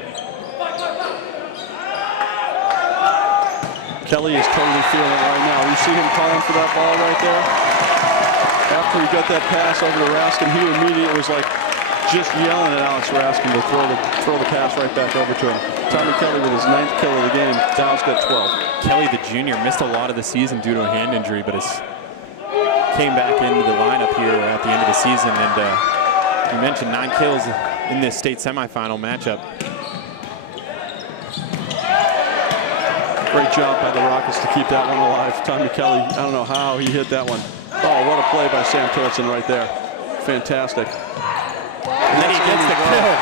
Kelly is totally feeling it right now. You see him calling for that ball right there? After he got that pass over to Raskin, he immediately was like just yelling at Alex Raskin to throw the pass right back over to him. Tommy Kelly with his 9th kill of the game. Dow's got 12. Kelly, the junior, missed a lot of the season due to a hand injury, but came back into the lineup here at the end of the season, and you mentioned 9 kills in this state semifinal matchup. Great job by the Rockets to keep that one alive. Tommy Kelly, I don't know how he hit that one. Oh, what a play by Sam Tillotson right there. Fantastic. And then he gets the kill.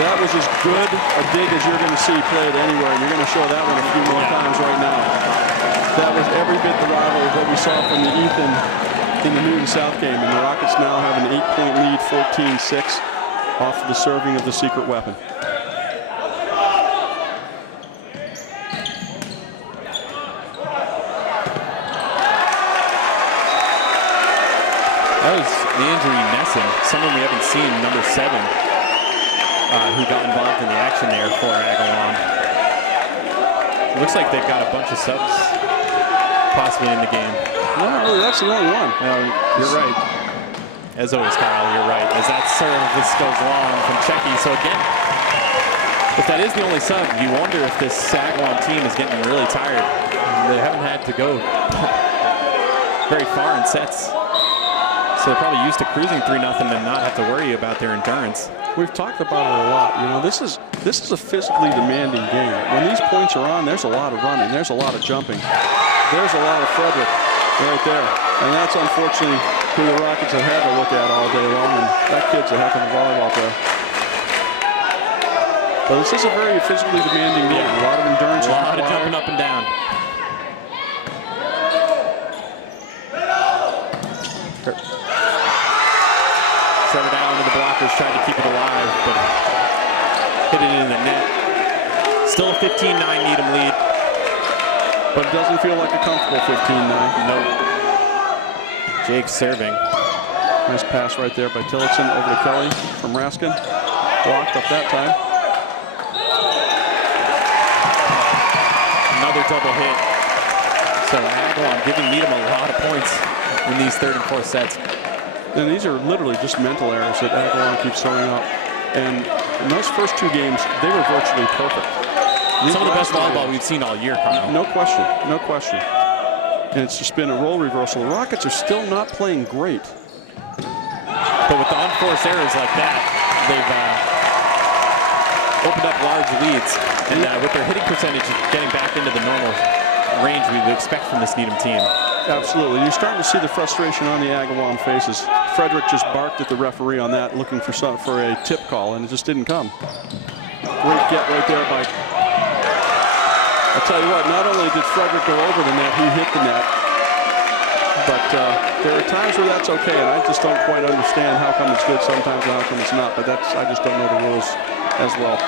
That was as good a dig as you're going to see played anywhere, and you're going to show that one a few more times right now. That was every bit the rival of what we saw from the Ethan in the Newton South game, and the Rockets now have an 8-point lead, 14-6, off of the serving of the secret weapon. That was Andrew Nesson, someone we haven't seen, number 7, who got involved in the action there for Agawam. It looks like they've got a bunch of subs possibly in the game. No, not really. That's the only one. You're right. As always, Kyle, you're right. As that service goes long from Checky. So again, if that is the only sub, you wonder if this Agawam team is getting really tired. They haven't had to go very far in sets. So they're probably used to cruising 3-0 and not have to worry about their endurance. We've talked about it a lot. You know, this is a physically demanding game. When these points are on, there's a lot of running. There's a lot of jumping. There's a lot of Frederick right there. And that's unfortunately who the Rockets have had to look at all day long. And that kid's a heck of a volleyball player. But this is a very physically demanding game. A lot of endurance. A lot of jumping up and down. Trevor down into the blockers, tried to keep it alive, but hit it in the net. Still a 15-9 Needham lead. But it doesn't feel like a comfortable 15-9. Nope. Jake serving. Nice pass right there by Tillotson over to Kelly from Raskin. Blocked up that time. Another double hit. So Agawam giving Needham a lot of points in these 3rd and 4th sets. And these are literally just mental errors that Agawam keeps throwing up. And in those first 2 games, they were virtually perfect. Some of the best volleyball we've seen all year, Carl. No question, no question. And it's just been a role reversal. The Rockets are still not playing great. But with the unforced errors like that, they've opened up large leads. And with their hitting percentage getting back into the normal range we would expect from this Needham team. Absolutely. You're starting to see the frustration on the Agawam faces. Frederick just barked at the referee on that, looking for a tip call, and it just didn't come. Great get right there by... I'll tell you what, not only did Frederick go over the net, he hit the net. But there are times where that's okay, and I just don't quite understand how come it's good sometimes and how come it's not. But I just don't know the rules as well.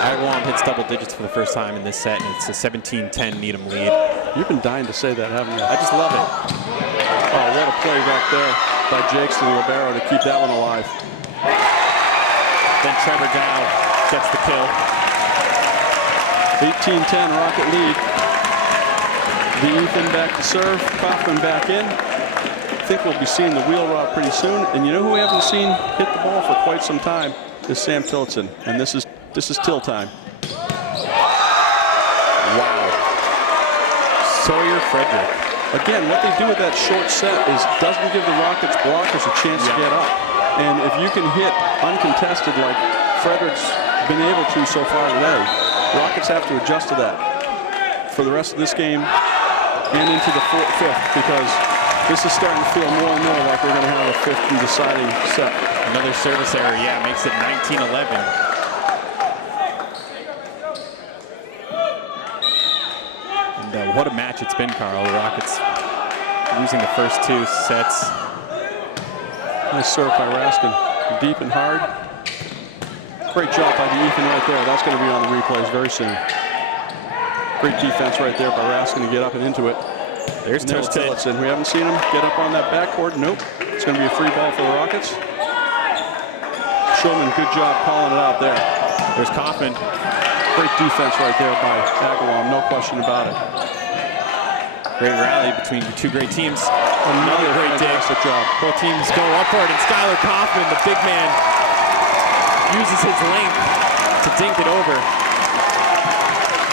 Agawam hits double digits for the first time in this set, and it's a 17-10 Needham lead. You've been dying to say that, haven't you? I just love it. Oh, what a play back there by Jakes and Libero to keep that one alive. Then Trevor Dow gets the kill. 18-10 Rocket lead. The Ethan back to serve, Kaufman back in. I think we'll be seeing the wheel rod pretty soon. And you know who we haven't seen hit the ball for quite some time is Sam Tillotson. And this is till time. Wow. Sawyer Frederick. Again, what they do with that short set is doesn't give the Rockets blockers a chance to get up. And if you can hit uncontested like Frederick's been able to so far today, Rockets have to adjust to that for the rest of this game and into the fifth, because this is starting to feel more and more like we're going to have a fifth and deciding set. Another service error, yeah, makes it 19-11. And what a match it's been, Carl. The Rockets losing the first two sets. Nice serve by Raskin, deep and hard. Great job by the Ethan right there. That's going to be on the replays very soon. Great defense right there by Raskin to get up and into it. There's Tillotson. We haven't seen him get up on that backcourt. Nope. It's going to be a free ball for the Rockets. Shulman, good job calling it out there. There's Kaufman. Great defense right there by Agawam, no question about it. Great rally between the two great teams. Another great dig. job. Both teams go upward, and Skylar Kaufman, the big man, uses his length to dink it over.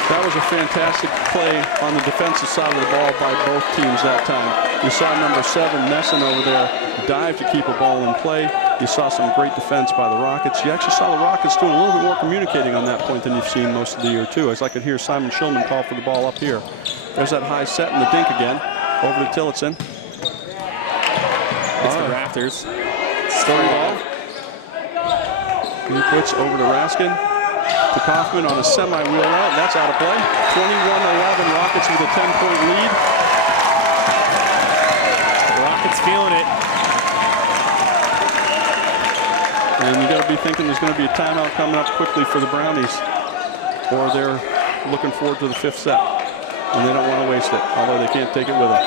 That was a fantastic play on the defensive side of the ball by both teams that time. You saw number 7, Messin over there, dive to keep a ball in play. You saw some great defense by the Rockets. You actually saw the Rockets doing a little bit more communicating on that point than you've seen most of the year, too. As I could hear Simon Shulman call for the ball up here. There's that high set and the dink again. Over to Tillotson. It's the rafters. Story ball. He puts over to Raskin. To Kaufman on a semi-wheel out. That's out of play. 21-11, Rockets with a 10-point lead. The Rockets feeling it. And you got to be thinking there's going to be a timeout coming up quickly for the Brownies, or they're looking forward to the 5th set, and they don't want to waste it, although they can't take it with them.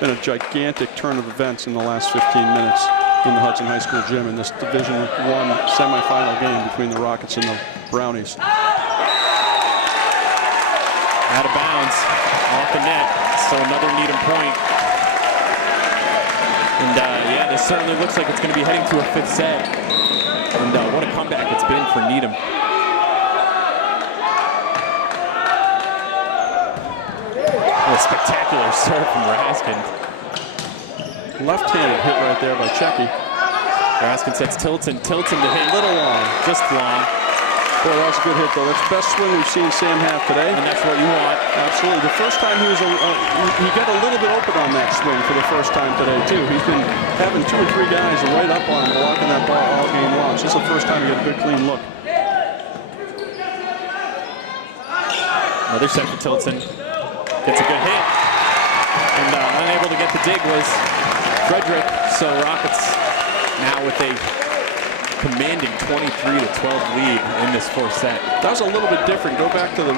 Been a gigantic turn of events in the last 15 minutes in the Hudson High School gym in this Division I semifinal game between the Rockets and the Brownies. Out of bounds, off the net, so another Needham point. And yeah, this certainly looks like it's going to be heading to a 5th set. And what a comeback it's been for Needham. A spectacular serve from Raskin. Left-handed hit right there by Checky. Raskin sets Tillotson. Tillotson to hit. A little long. Just long. Boy, that was a good hit, though. That's the best swing we've seen Sam have today. And that's what you want. Absolutely. The first time he got a little bit open on that swing for the first time today, too. He's been having 2 or 3 guys right up on him, blocking that ball all game long. So this is the first time he got a good, clean look. Another set for Tillotson. Gets a good hit. And unable to get the dig was Frederick. So Rockets now with a commanding 23-12 lead in this 4th set. That was a little bit different. Go back to the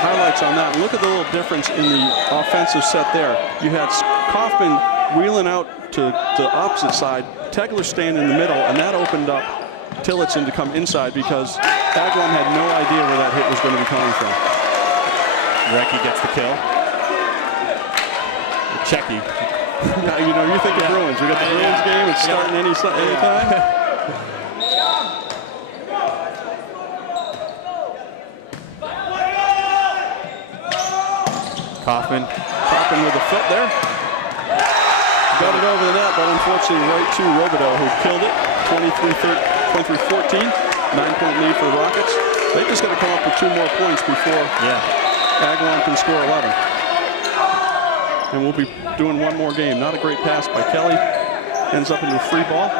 highlights on that. Look at the little difference in the offensive set there. You had Kaufman wheeling out to the opposite side, Tegler staying in the middle, and that opened up Tillotson to come inside because Agawam had no idea where that hit was going to be coming from. Recchi gets the kill. Checky. Now, you know, you're thinking Bruins. We got the Bruins game. It's starting any time. Kaufman. Kaufman with the foot there. Got it over the net, but unfortunately right to Robideau, who killed it. 23-14, 9-point lead for the Rockets. They just got to come up with 2 more points before Agawam can score 11. And we'll be doing one more game. Not a great pass by Kelly. Ends up into a free ball.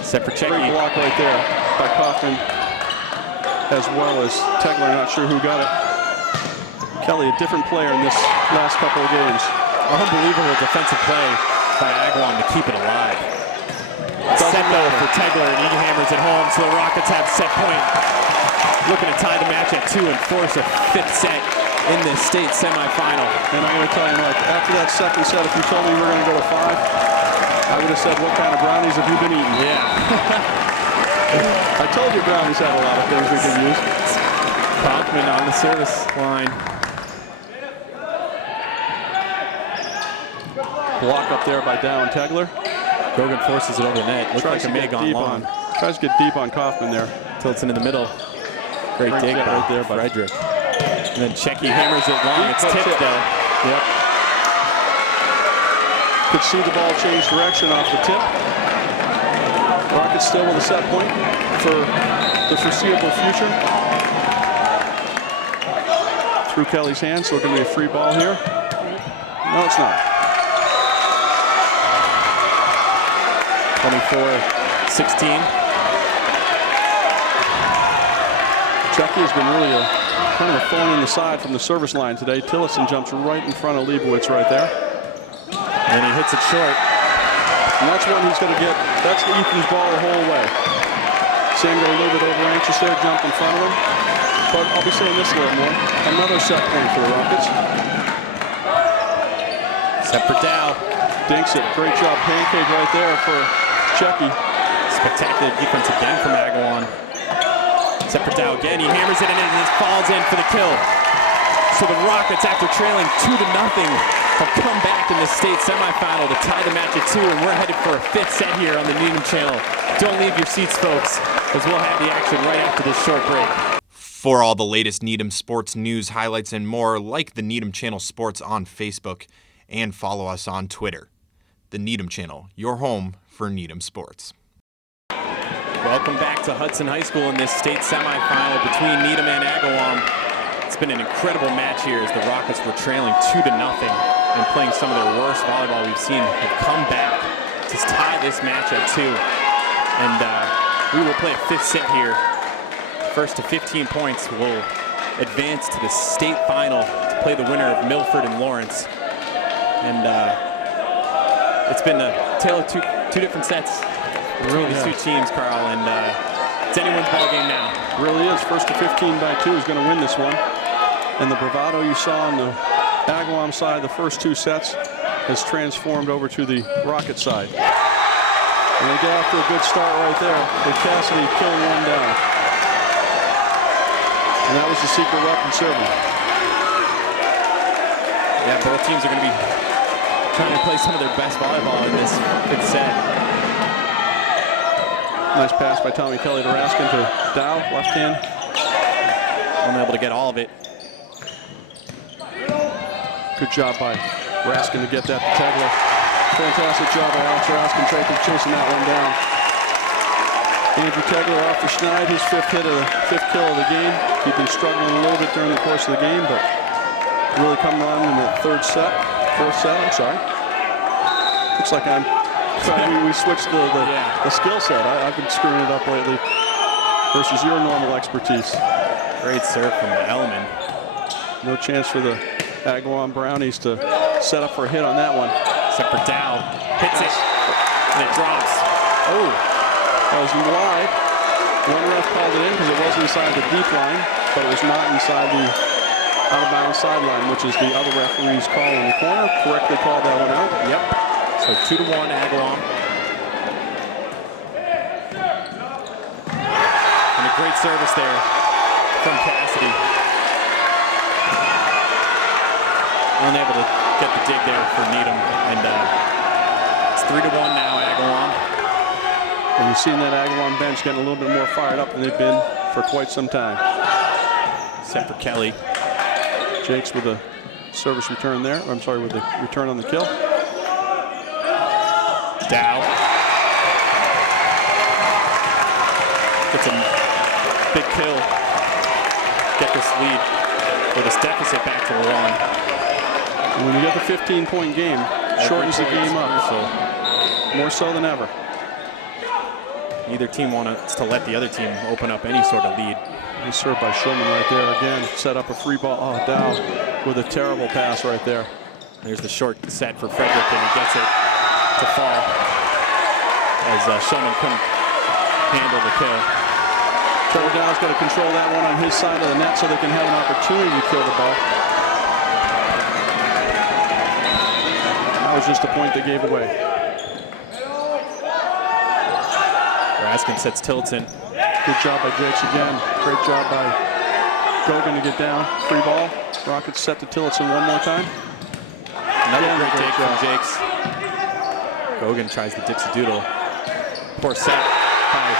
Set for Checky. Great block right there by Kaufman, as well as Tegler. Not sure who got it. Kelly, a different player in this last couple of games. Unbelievable defensive play by Agawam to keep it alive. Set though for Tegler, and he hammers it home, so the Rockets have set point. Looking to tie the match at 2 and force a 5th set in this state semifinal. And I'm going to tell you, Mike, after that second set, if you told me we were going to go to 5, I would have said, what kind of brownies have you been eating? Yeah. I told you brownies had a lot of things we could use. Kaufman on the service line. Block up there by Dow and Tegler. Gogan forces it over the net. Looks like a Meg on long. Tries to get deep on Kaufman there. Tilts into the middle. Great dig right there by Frederick. And then Checky hammers it long. It's tipped though. Yep. Could see the ball change direction off the tip. Rockets still with a set point for the foreseeable future. Through Kelly's hands, so it's going to be a free ball here. No, it's not. 24-16. Checky has been really kind of a thorn in the side from the service line today. Tillotson jumps right in front of Leibowitz right there. And he hits it short. And that's one he's going to get. That's Ethan's ball the whole way. Sam got a little bit over anxious there, jump in front of him. But I'll be saying this a little more. Another set point for the Rockets. Set for Dow. Dinks it. Great job. Pancake right there for Checky. Spectacular defense again from Agawam. Set for Dow again. He hammers it in and it falls in for the kill. So the Rockets, after trailing 2-0, have come back in the state semifinal to tie the match at 2, and we're headed for a 5th set here on the Needham channel. Don't leave your seats, folks, as we'll have the action right after this short break. For all the latest Needham sports news, highlights, and more, like the Needham Channel Sports on Facebook and follow us on Twitter. The Needham Channel, your home for Needham sports. Welcome back to Hudson High School in this state semifinal between Needham and Agawam. It's been an incredible match here as the Rockets were trailing 2-0 and playing some of their worst volleyball we've seen have come back to tie this match at 2. And we will play a 5th set here. First to 15 points will advance to the state final to play the winner of Milford and Lawrence. And it's been a tale of two different sets between these 2 teams, Carl, and it's anyone's ball game now. It really is. First to 15 by 2 is going to win this one. And the bravado you saw on the Agawam side the first 2 sets has transformed over to the Rocket side. And they get off to a good start right there with Cassidy killing one down. And that was the secret weapon serving. Yeah, both teams are going to be trying to play some of their best volleyball in this 5th set. Nice pass by Tommy Kelly to Raskin to Dow, left hand. Unable to get all of it. Good job by Raskin to get that to Tegler. Fantastic job by Alex Raskin chasing that one down. Andrew Tegler off for Schneid, his 5th hit of the 5th kill of the game. He'd been struggling a little bit during the course of the game, but really coming on in that 4th set, I'm sorry. Looks like we switched the skill set. I've been screwing it up lately versus your normal expertise. Great serve from Elman. No chance for the Agawam Brownies to set up for a hit on that one. Except for Dow. Hits it, and it drops. Oh, that was wide. One ref called it in because it was inside the deep line, but it was not inside the out-of-bounds sideline, which is the other referee's call in the corner. Correctly called that one out. Yep. So 2-1 Agawam. And a great service there from Cassidy. Unable to get the dig there for Needham. And it's 3-1 now, Agawam. And you've seen that Agawam bench getting a little bit more fired up than they've been for quite some time. Set for Kelly. Jakes with a service return there. I'm sorry, with the return on the kill. Dow gets a big kill. Get this lead, or this deficit back to 1. And when you get the 15-point game, shortens the game up. So more so than ever. Neither team wants to let the other team open up any sort of lead. Nice serve by Shulman right there again. Set up a free ball. Oh, Dow with a terrible pass right there. There's the short set for Frederick, and he gets it to fall as Shulman couldn't handle the kill. Trevor Dow's got to control that one on his side of the net so they can have an opportunity to kill the ball. That was just a point they gave away. Raskin sets Tillotson. Good job by Jakes again. Great job by Gogan to get down. Free ball. Rockets set to Tillotson one more time. Another great dig from Jakes. Gogan tries the Dixie Doodle. Poor set by,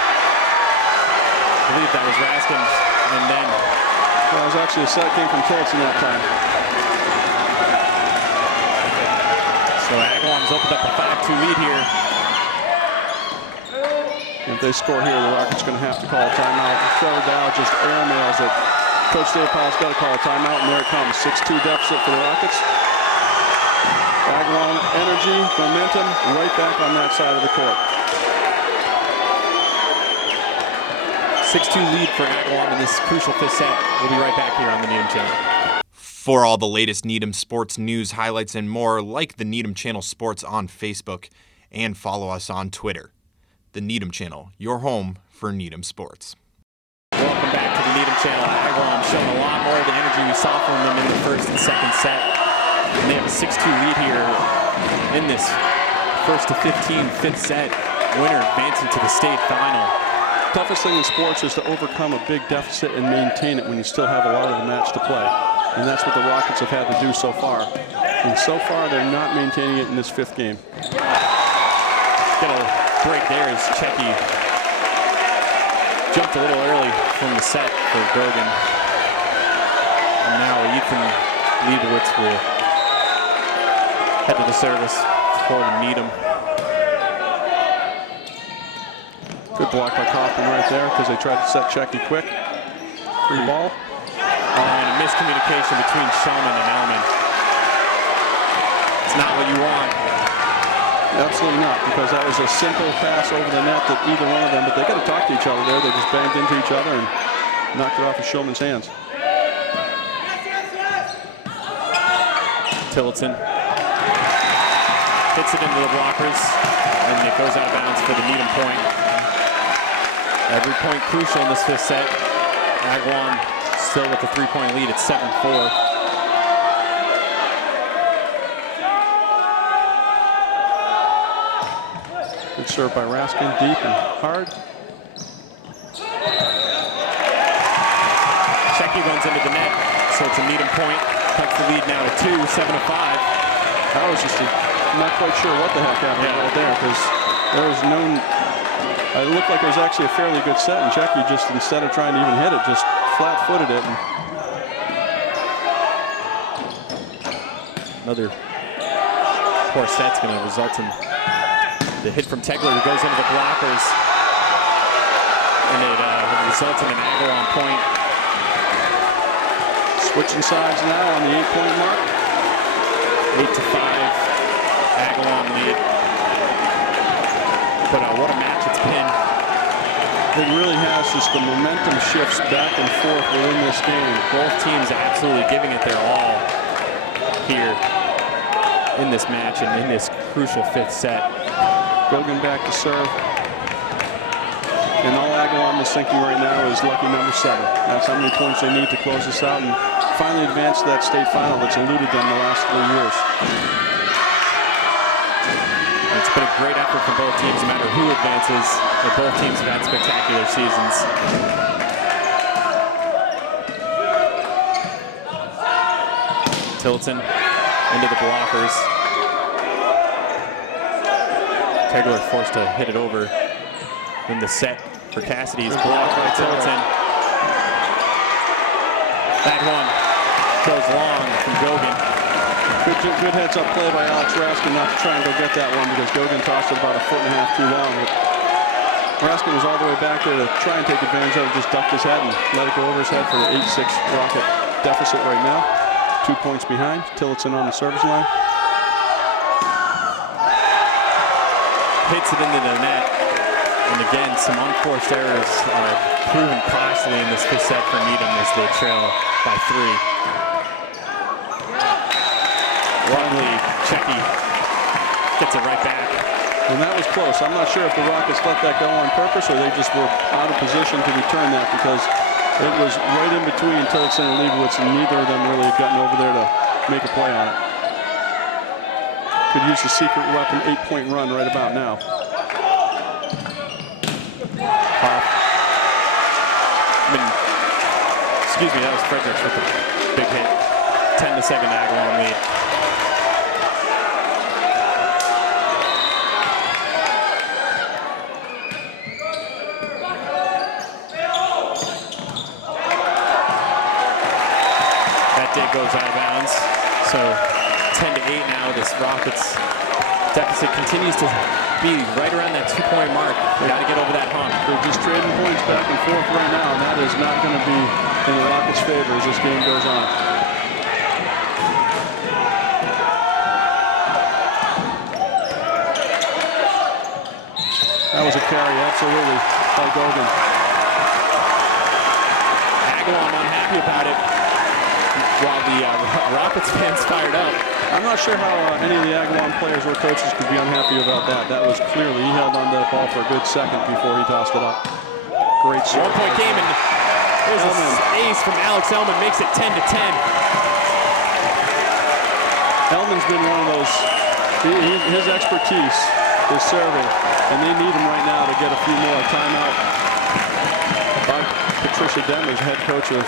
I believe that was Raskin, and then. Well, it was actually a set came from Tillotson that time. So Agawam's opened up a 5-2 lead here. If they score here, the Rockets going to have to call a timeout. Trevor Dow just airmails it. Coach Dave Powell's got to call a timeout, and there it comes. 6-2 deficit for the Rockets. Agawam, energy, momentum, right back on that side of the court. 6-2 lead for Agawam in this crucial 5th set. We'll be right back here on the Needham Channel. For all the latest Needham sports news, highlights, and more, like the Needham Channel Sports on Facebook and follow us on Twitter. The Needham Channel, your home for Needham sports. Welcome back to the Needham Channel. Agawam showing a lot more of the energy we saw from them in the 1st and 2nd set. And they have a 6-2 lead here in this 1st to 15 5th set. Winner advancing to the state final. Toughest thing in sports is to overcome a big deficit and maintain it when you still have a lot of the match to play. And that's what the Rockets have had to do so far. And so far, they're not maintaining it in this 5th game. Got a break there as Checky jumped a little early from the set for Gogan. And now Ethan Leibowitz will head to the service for Needham. Good block by Kaufman right there because they tried to set Checky quick. Free ball. And a miscommunication between Shulman and Elman. It's not what you want. Absolutely not, because that was a simple pass over the net that either one of them, but they got to talk to each other there. They just banged into each other and knocked it off of Shulman's hands. Tillotson hits it into the blockers, and it goes out of bounds for the Needham point. Every point crucial in this 5th set. Agawam still with a 3-point lead at 7-4. Good serve by Raskin, deep and hard. Checky runs into the net, so it's a Needham point. Cuts the lead now to 2, 7-5. I was just not quite sure what the heck happened right there, because there was no. It looked like it was actually a fairly good set, and Checky just, instead of trying to even hit it, just flat-footed it. And another poor set's going to result in the hit from Tegler, who goes into the blockers, and it results in an Agawam point. Switching sides now on the 8-point mark. 8-5, Agawam lead. But what a match it's been. It really has, just the momentum shifts back and forth within this game. Both teams absolutely giving it their all here in this match and in this crucial 5th set. Gogan back to serve. And all Agawam is thinking right now is lucky number 7. That's how many points they need to close this out and finally advance to that state final that's eluded them the last 3 years. It's been a great effort from both teams, no matter who advances. Both teams have had spectacular seasons. Tillotson into the blockers. Tegler forced to hit it over in the set for Cassidy's blocked by Tillotson. That one Goes long from Gogan. Good heads-up play by Alex Raskin not to try and go get that one because Gogan tossed it about 1.5 feet too long. But Raskin was all the way back there to try and take advantage of it, just ducked his head and let it go over his head for the 8-6 Rocket deficit right now. 2 points behind. Tillotson on the service line. Hits it into the net. And again, some unforced errors are proven costly in this fifth set for Needham as they trail by 3. Lovely, Checky gets it right back. And that was close. I'm not sure if the Rockets let that go on purpose or they just were out of position to return that because it was right in between Tillotson and Leibowitz and neither of them really had gotten over there to make a play on it. Could use the secret weapon 8-point run right about now. Excuse me, that was Fredericks with the big hit. 10-7 Agawam lead. That dig goes out of bounds. So 10-8 now. This Rockets deficit continues to be right around that 2-point mark. They got to get over that hump. They're just trading points back and forth right now, and that is not going to be in the Rockets' favor as this game goes on. That was a carry, absolutely, by Gogan. Agawam unhappy about it, while the Rockets fans fired up. I'm not sure how any of the Agawam players or coaches could be unhappy about that. That was clearly, he held on to that ball for a good second before he tossed it up. Great serve. 1-point game, and there's an ace from Alex Ellman, makes it 10-10. Ellman's been one of those, his expertise is serving, and they need him right now to get a few more. Timeout by Patricia Demers, head coach of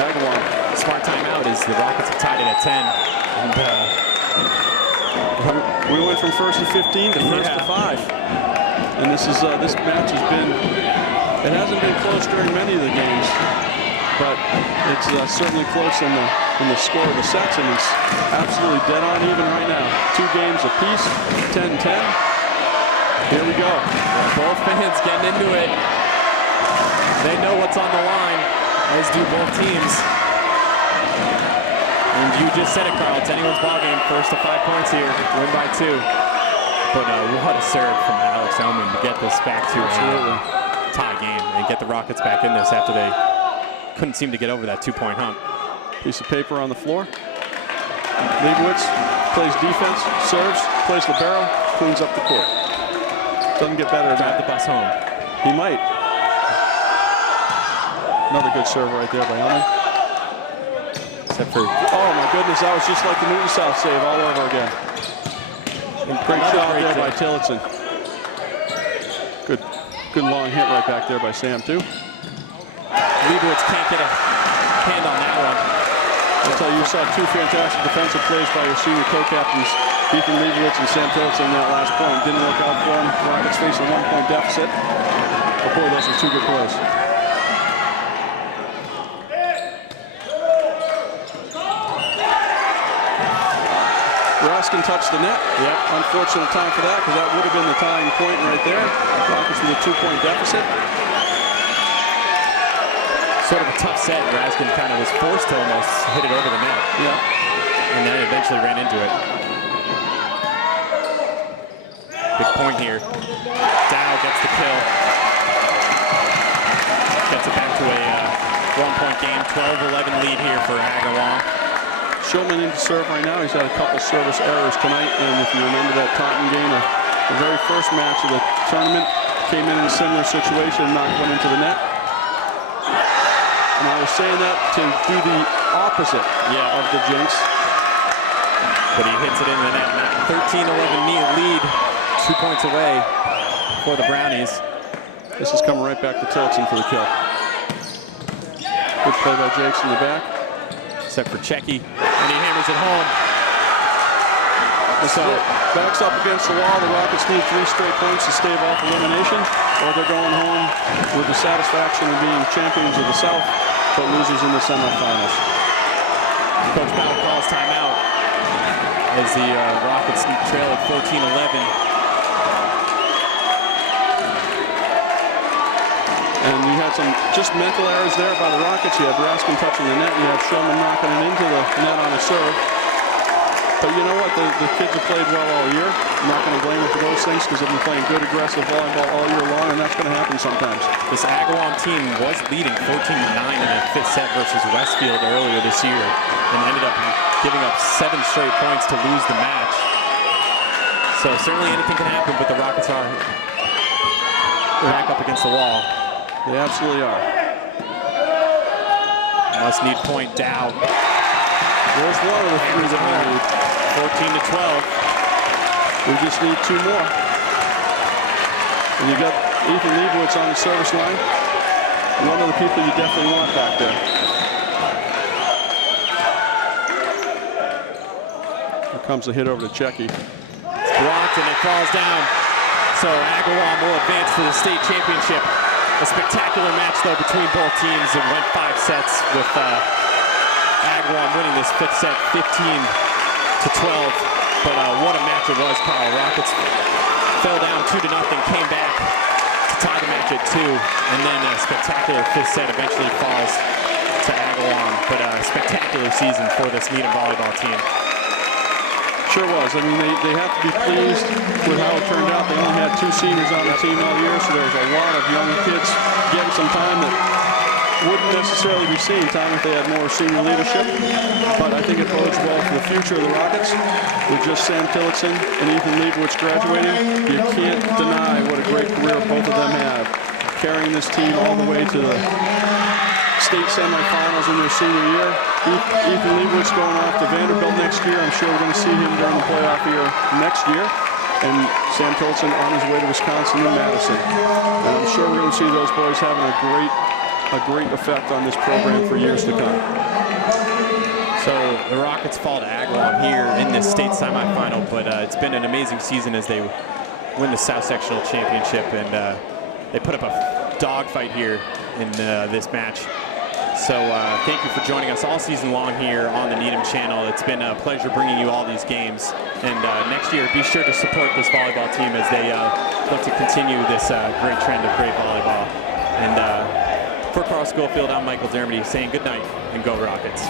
Agawam. Smart timeout as the Rockets have tied it at 10. And, we went from first to 15 to first to 5. And this match has been, it hasn't been close during many of the games, but it's certainly close in the score of the sets, and it's absolutely dead on even right now. 2 games apiece, 10-10. Here we go. both fans getting into it. They know what's on the line, as do both teams. And you just said it, Carl. It's anyone's ballgame. First to 5 points here. Win by 2. But what a serve from Alex Ellman to get this back to a tie game and get the Rockets back in this after they couldn't seem to get over that 2-point hump. Piece of paper on the floor. Leibowitz plays defense, serves, plays libero, cleans up the court. Doesn't get better. Drive the bus home. He might. Another good serve right there by Ellman. Except for, oh my goodness, that was just like the Newton South save all over again. Great shot there by Tillotson. Good long hit right back there by Sam too. Leibowitz can't get a hand on that one. I'll tell you, you saw 2 fantastic defensive plays by your senior co-captains, Ethan Leibowitz and Sam Tillotson in that last point. Didn't work out for him. Rockets facing a 1-point deficit. But boy, those were 2 good plays. Raskin touched the net. Yep. Unfortunate time for that, because that would have been the tying point right there. Rockets with a 2-point deficit. Sort of a tough set. Raskin kind of was forced to almost hit it over the net. Yeah. And then eventually ran into it. Big point here. Dow gets the kill. Gets it back to a 1-point game. 12-11 lead here for Agawam. Shulman into serve right now. He's had a couple service errors tonight, and if you remember that Taunton game, the very first match of the tournament, came in a similar situation and knocked one into the net. And I was saying that to do the opposite of the jinx. But he hits it into the net. 13-11 lead, 2 points away for the Brownies. This is coming right back to Tillotson for the kill. Good play by Jakes in the back. Except for Checky, and he hammers it home. So backs up against the wall. The Rockets need 3 straight points to stave off elimination, or they're going home with the satisfaction of being champions of the South, but losers in the semifinals. Coach Bell calls timeout as the Rockets trail at 14-11. And you had some just mental errors there by the Rockets. You had Raskin touching the net. You had Shulman knocking it into the net on a serve. But you know what? The kids have played well all year. I'm not going to blame them for those things because they've been playing good, aggressive volleyball all year long, and that's going to happen sometimes. This Agawam team was leading 14-9 in the fifth set versus Westfield earlier this year and ended up giving up 7 straight points to lose the match. So certainly anything can happen, but the Rockets are back up against the wall. They absolutely are. Must need point Dow. There's one of the 3 that we need. 14-12. We just need 2 more. And you got Ethan Leibowitz on the service line. One of the people you definitely want back there. Here comes the hit over to Checky. It's blocked and it falls down. So Agawam will advance to the state championship. A spectacular match though between both teams. It went 5 sets with Agawam winning this 5th set 15-12. But what a match it was, Carl. Rockets fell down 2-0, came back to tie the match at 2, and then a spectacular 5th set eventually falls to Agawam. But a spectacular season for this Needham volleyball team. Sure was. I mean, they have to be pleased with how it turned out. They only had 2 seniors on the team all year, so there was a lot of young kids getting some time that wouldn't necessarily be seeing time if they had more senior leadership. But I think it bodes well for the future of the Rockets. With just Sam Tillotson and Ethan Leibowitz graduating, you can't deny what a great career both of them have, carrying this team all the way to the state semifinals in their senior year. Ethan Leibowitz going off to Vanderbilt next year. I'm sure we're going to see him during the playoff year next year. And Sam Tillotson on his way to Wisconsin and Madison. And I'm sure we're going to see those boys having a great effect on this program for years to come. So the Rockets fall to Agawam here in this state semifinal, but it's been an amazing season as they win the South Sectional Championship, and they put up a dogfight here in this match. So thank you for joining us all season long here on the Needham channel. It's been a pleasure bringing you all these games. And next year, be sure to support this volleyball team as they look to continue this great trend of great volleyball. And for Carl Schofield, I'm Michael Dermody saying good night and go Rockets.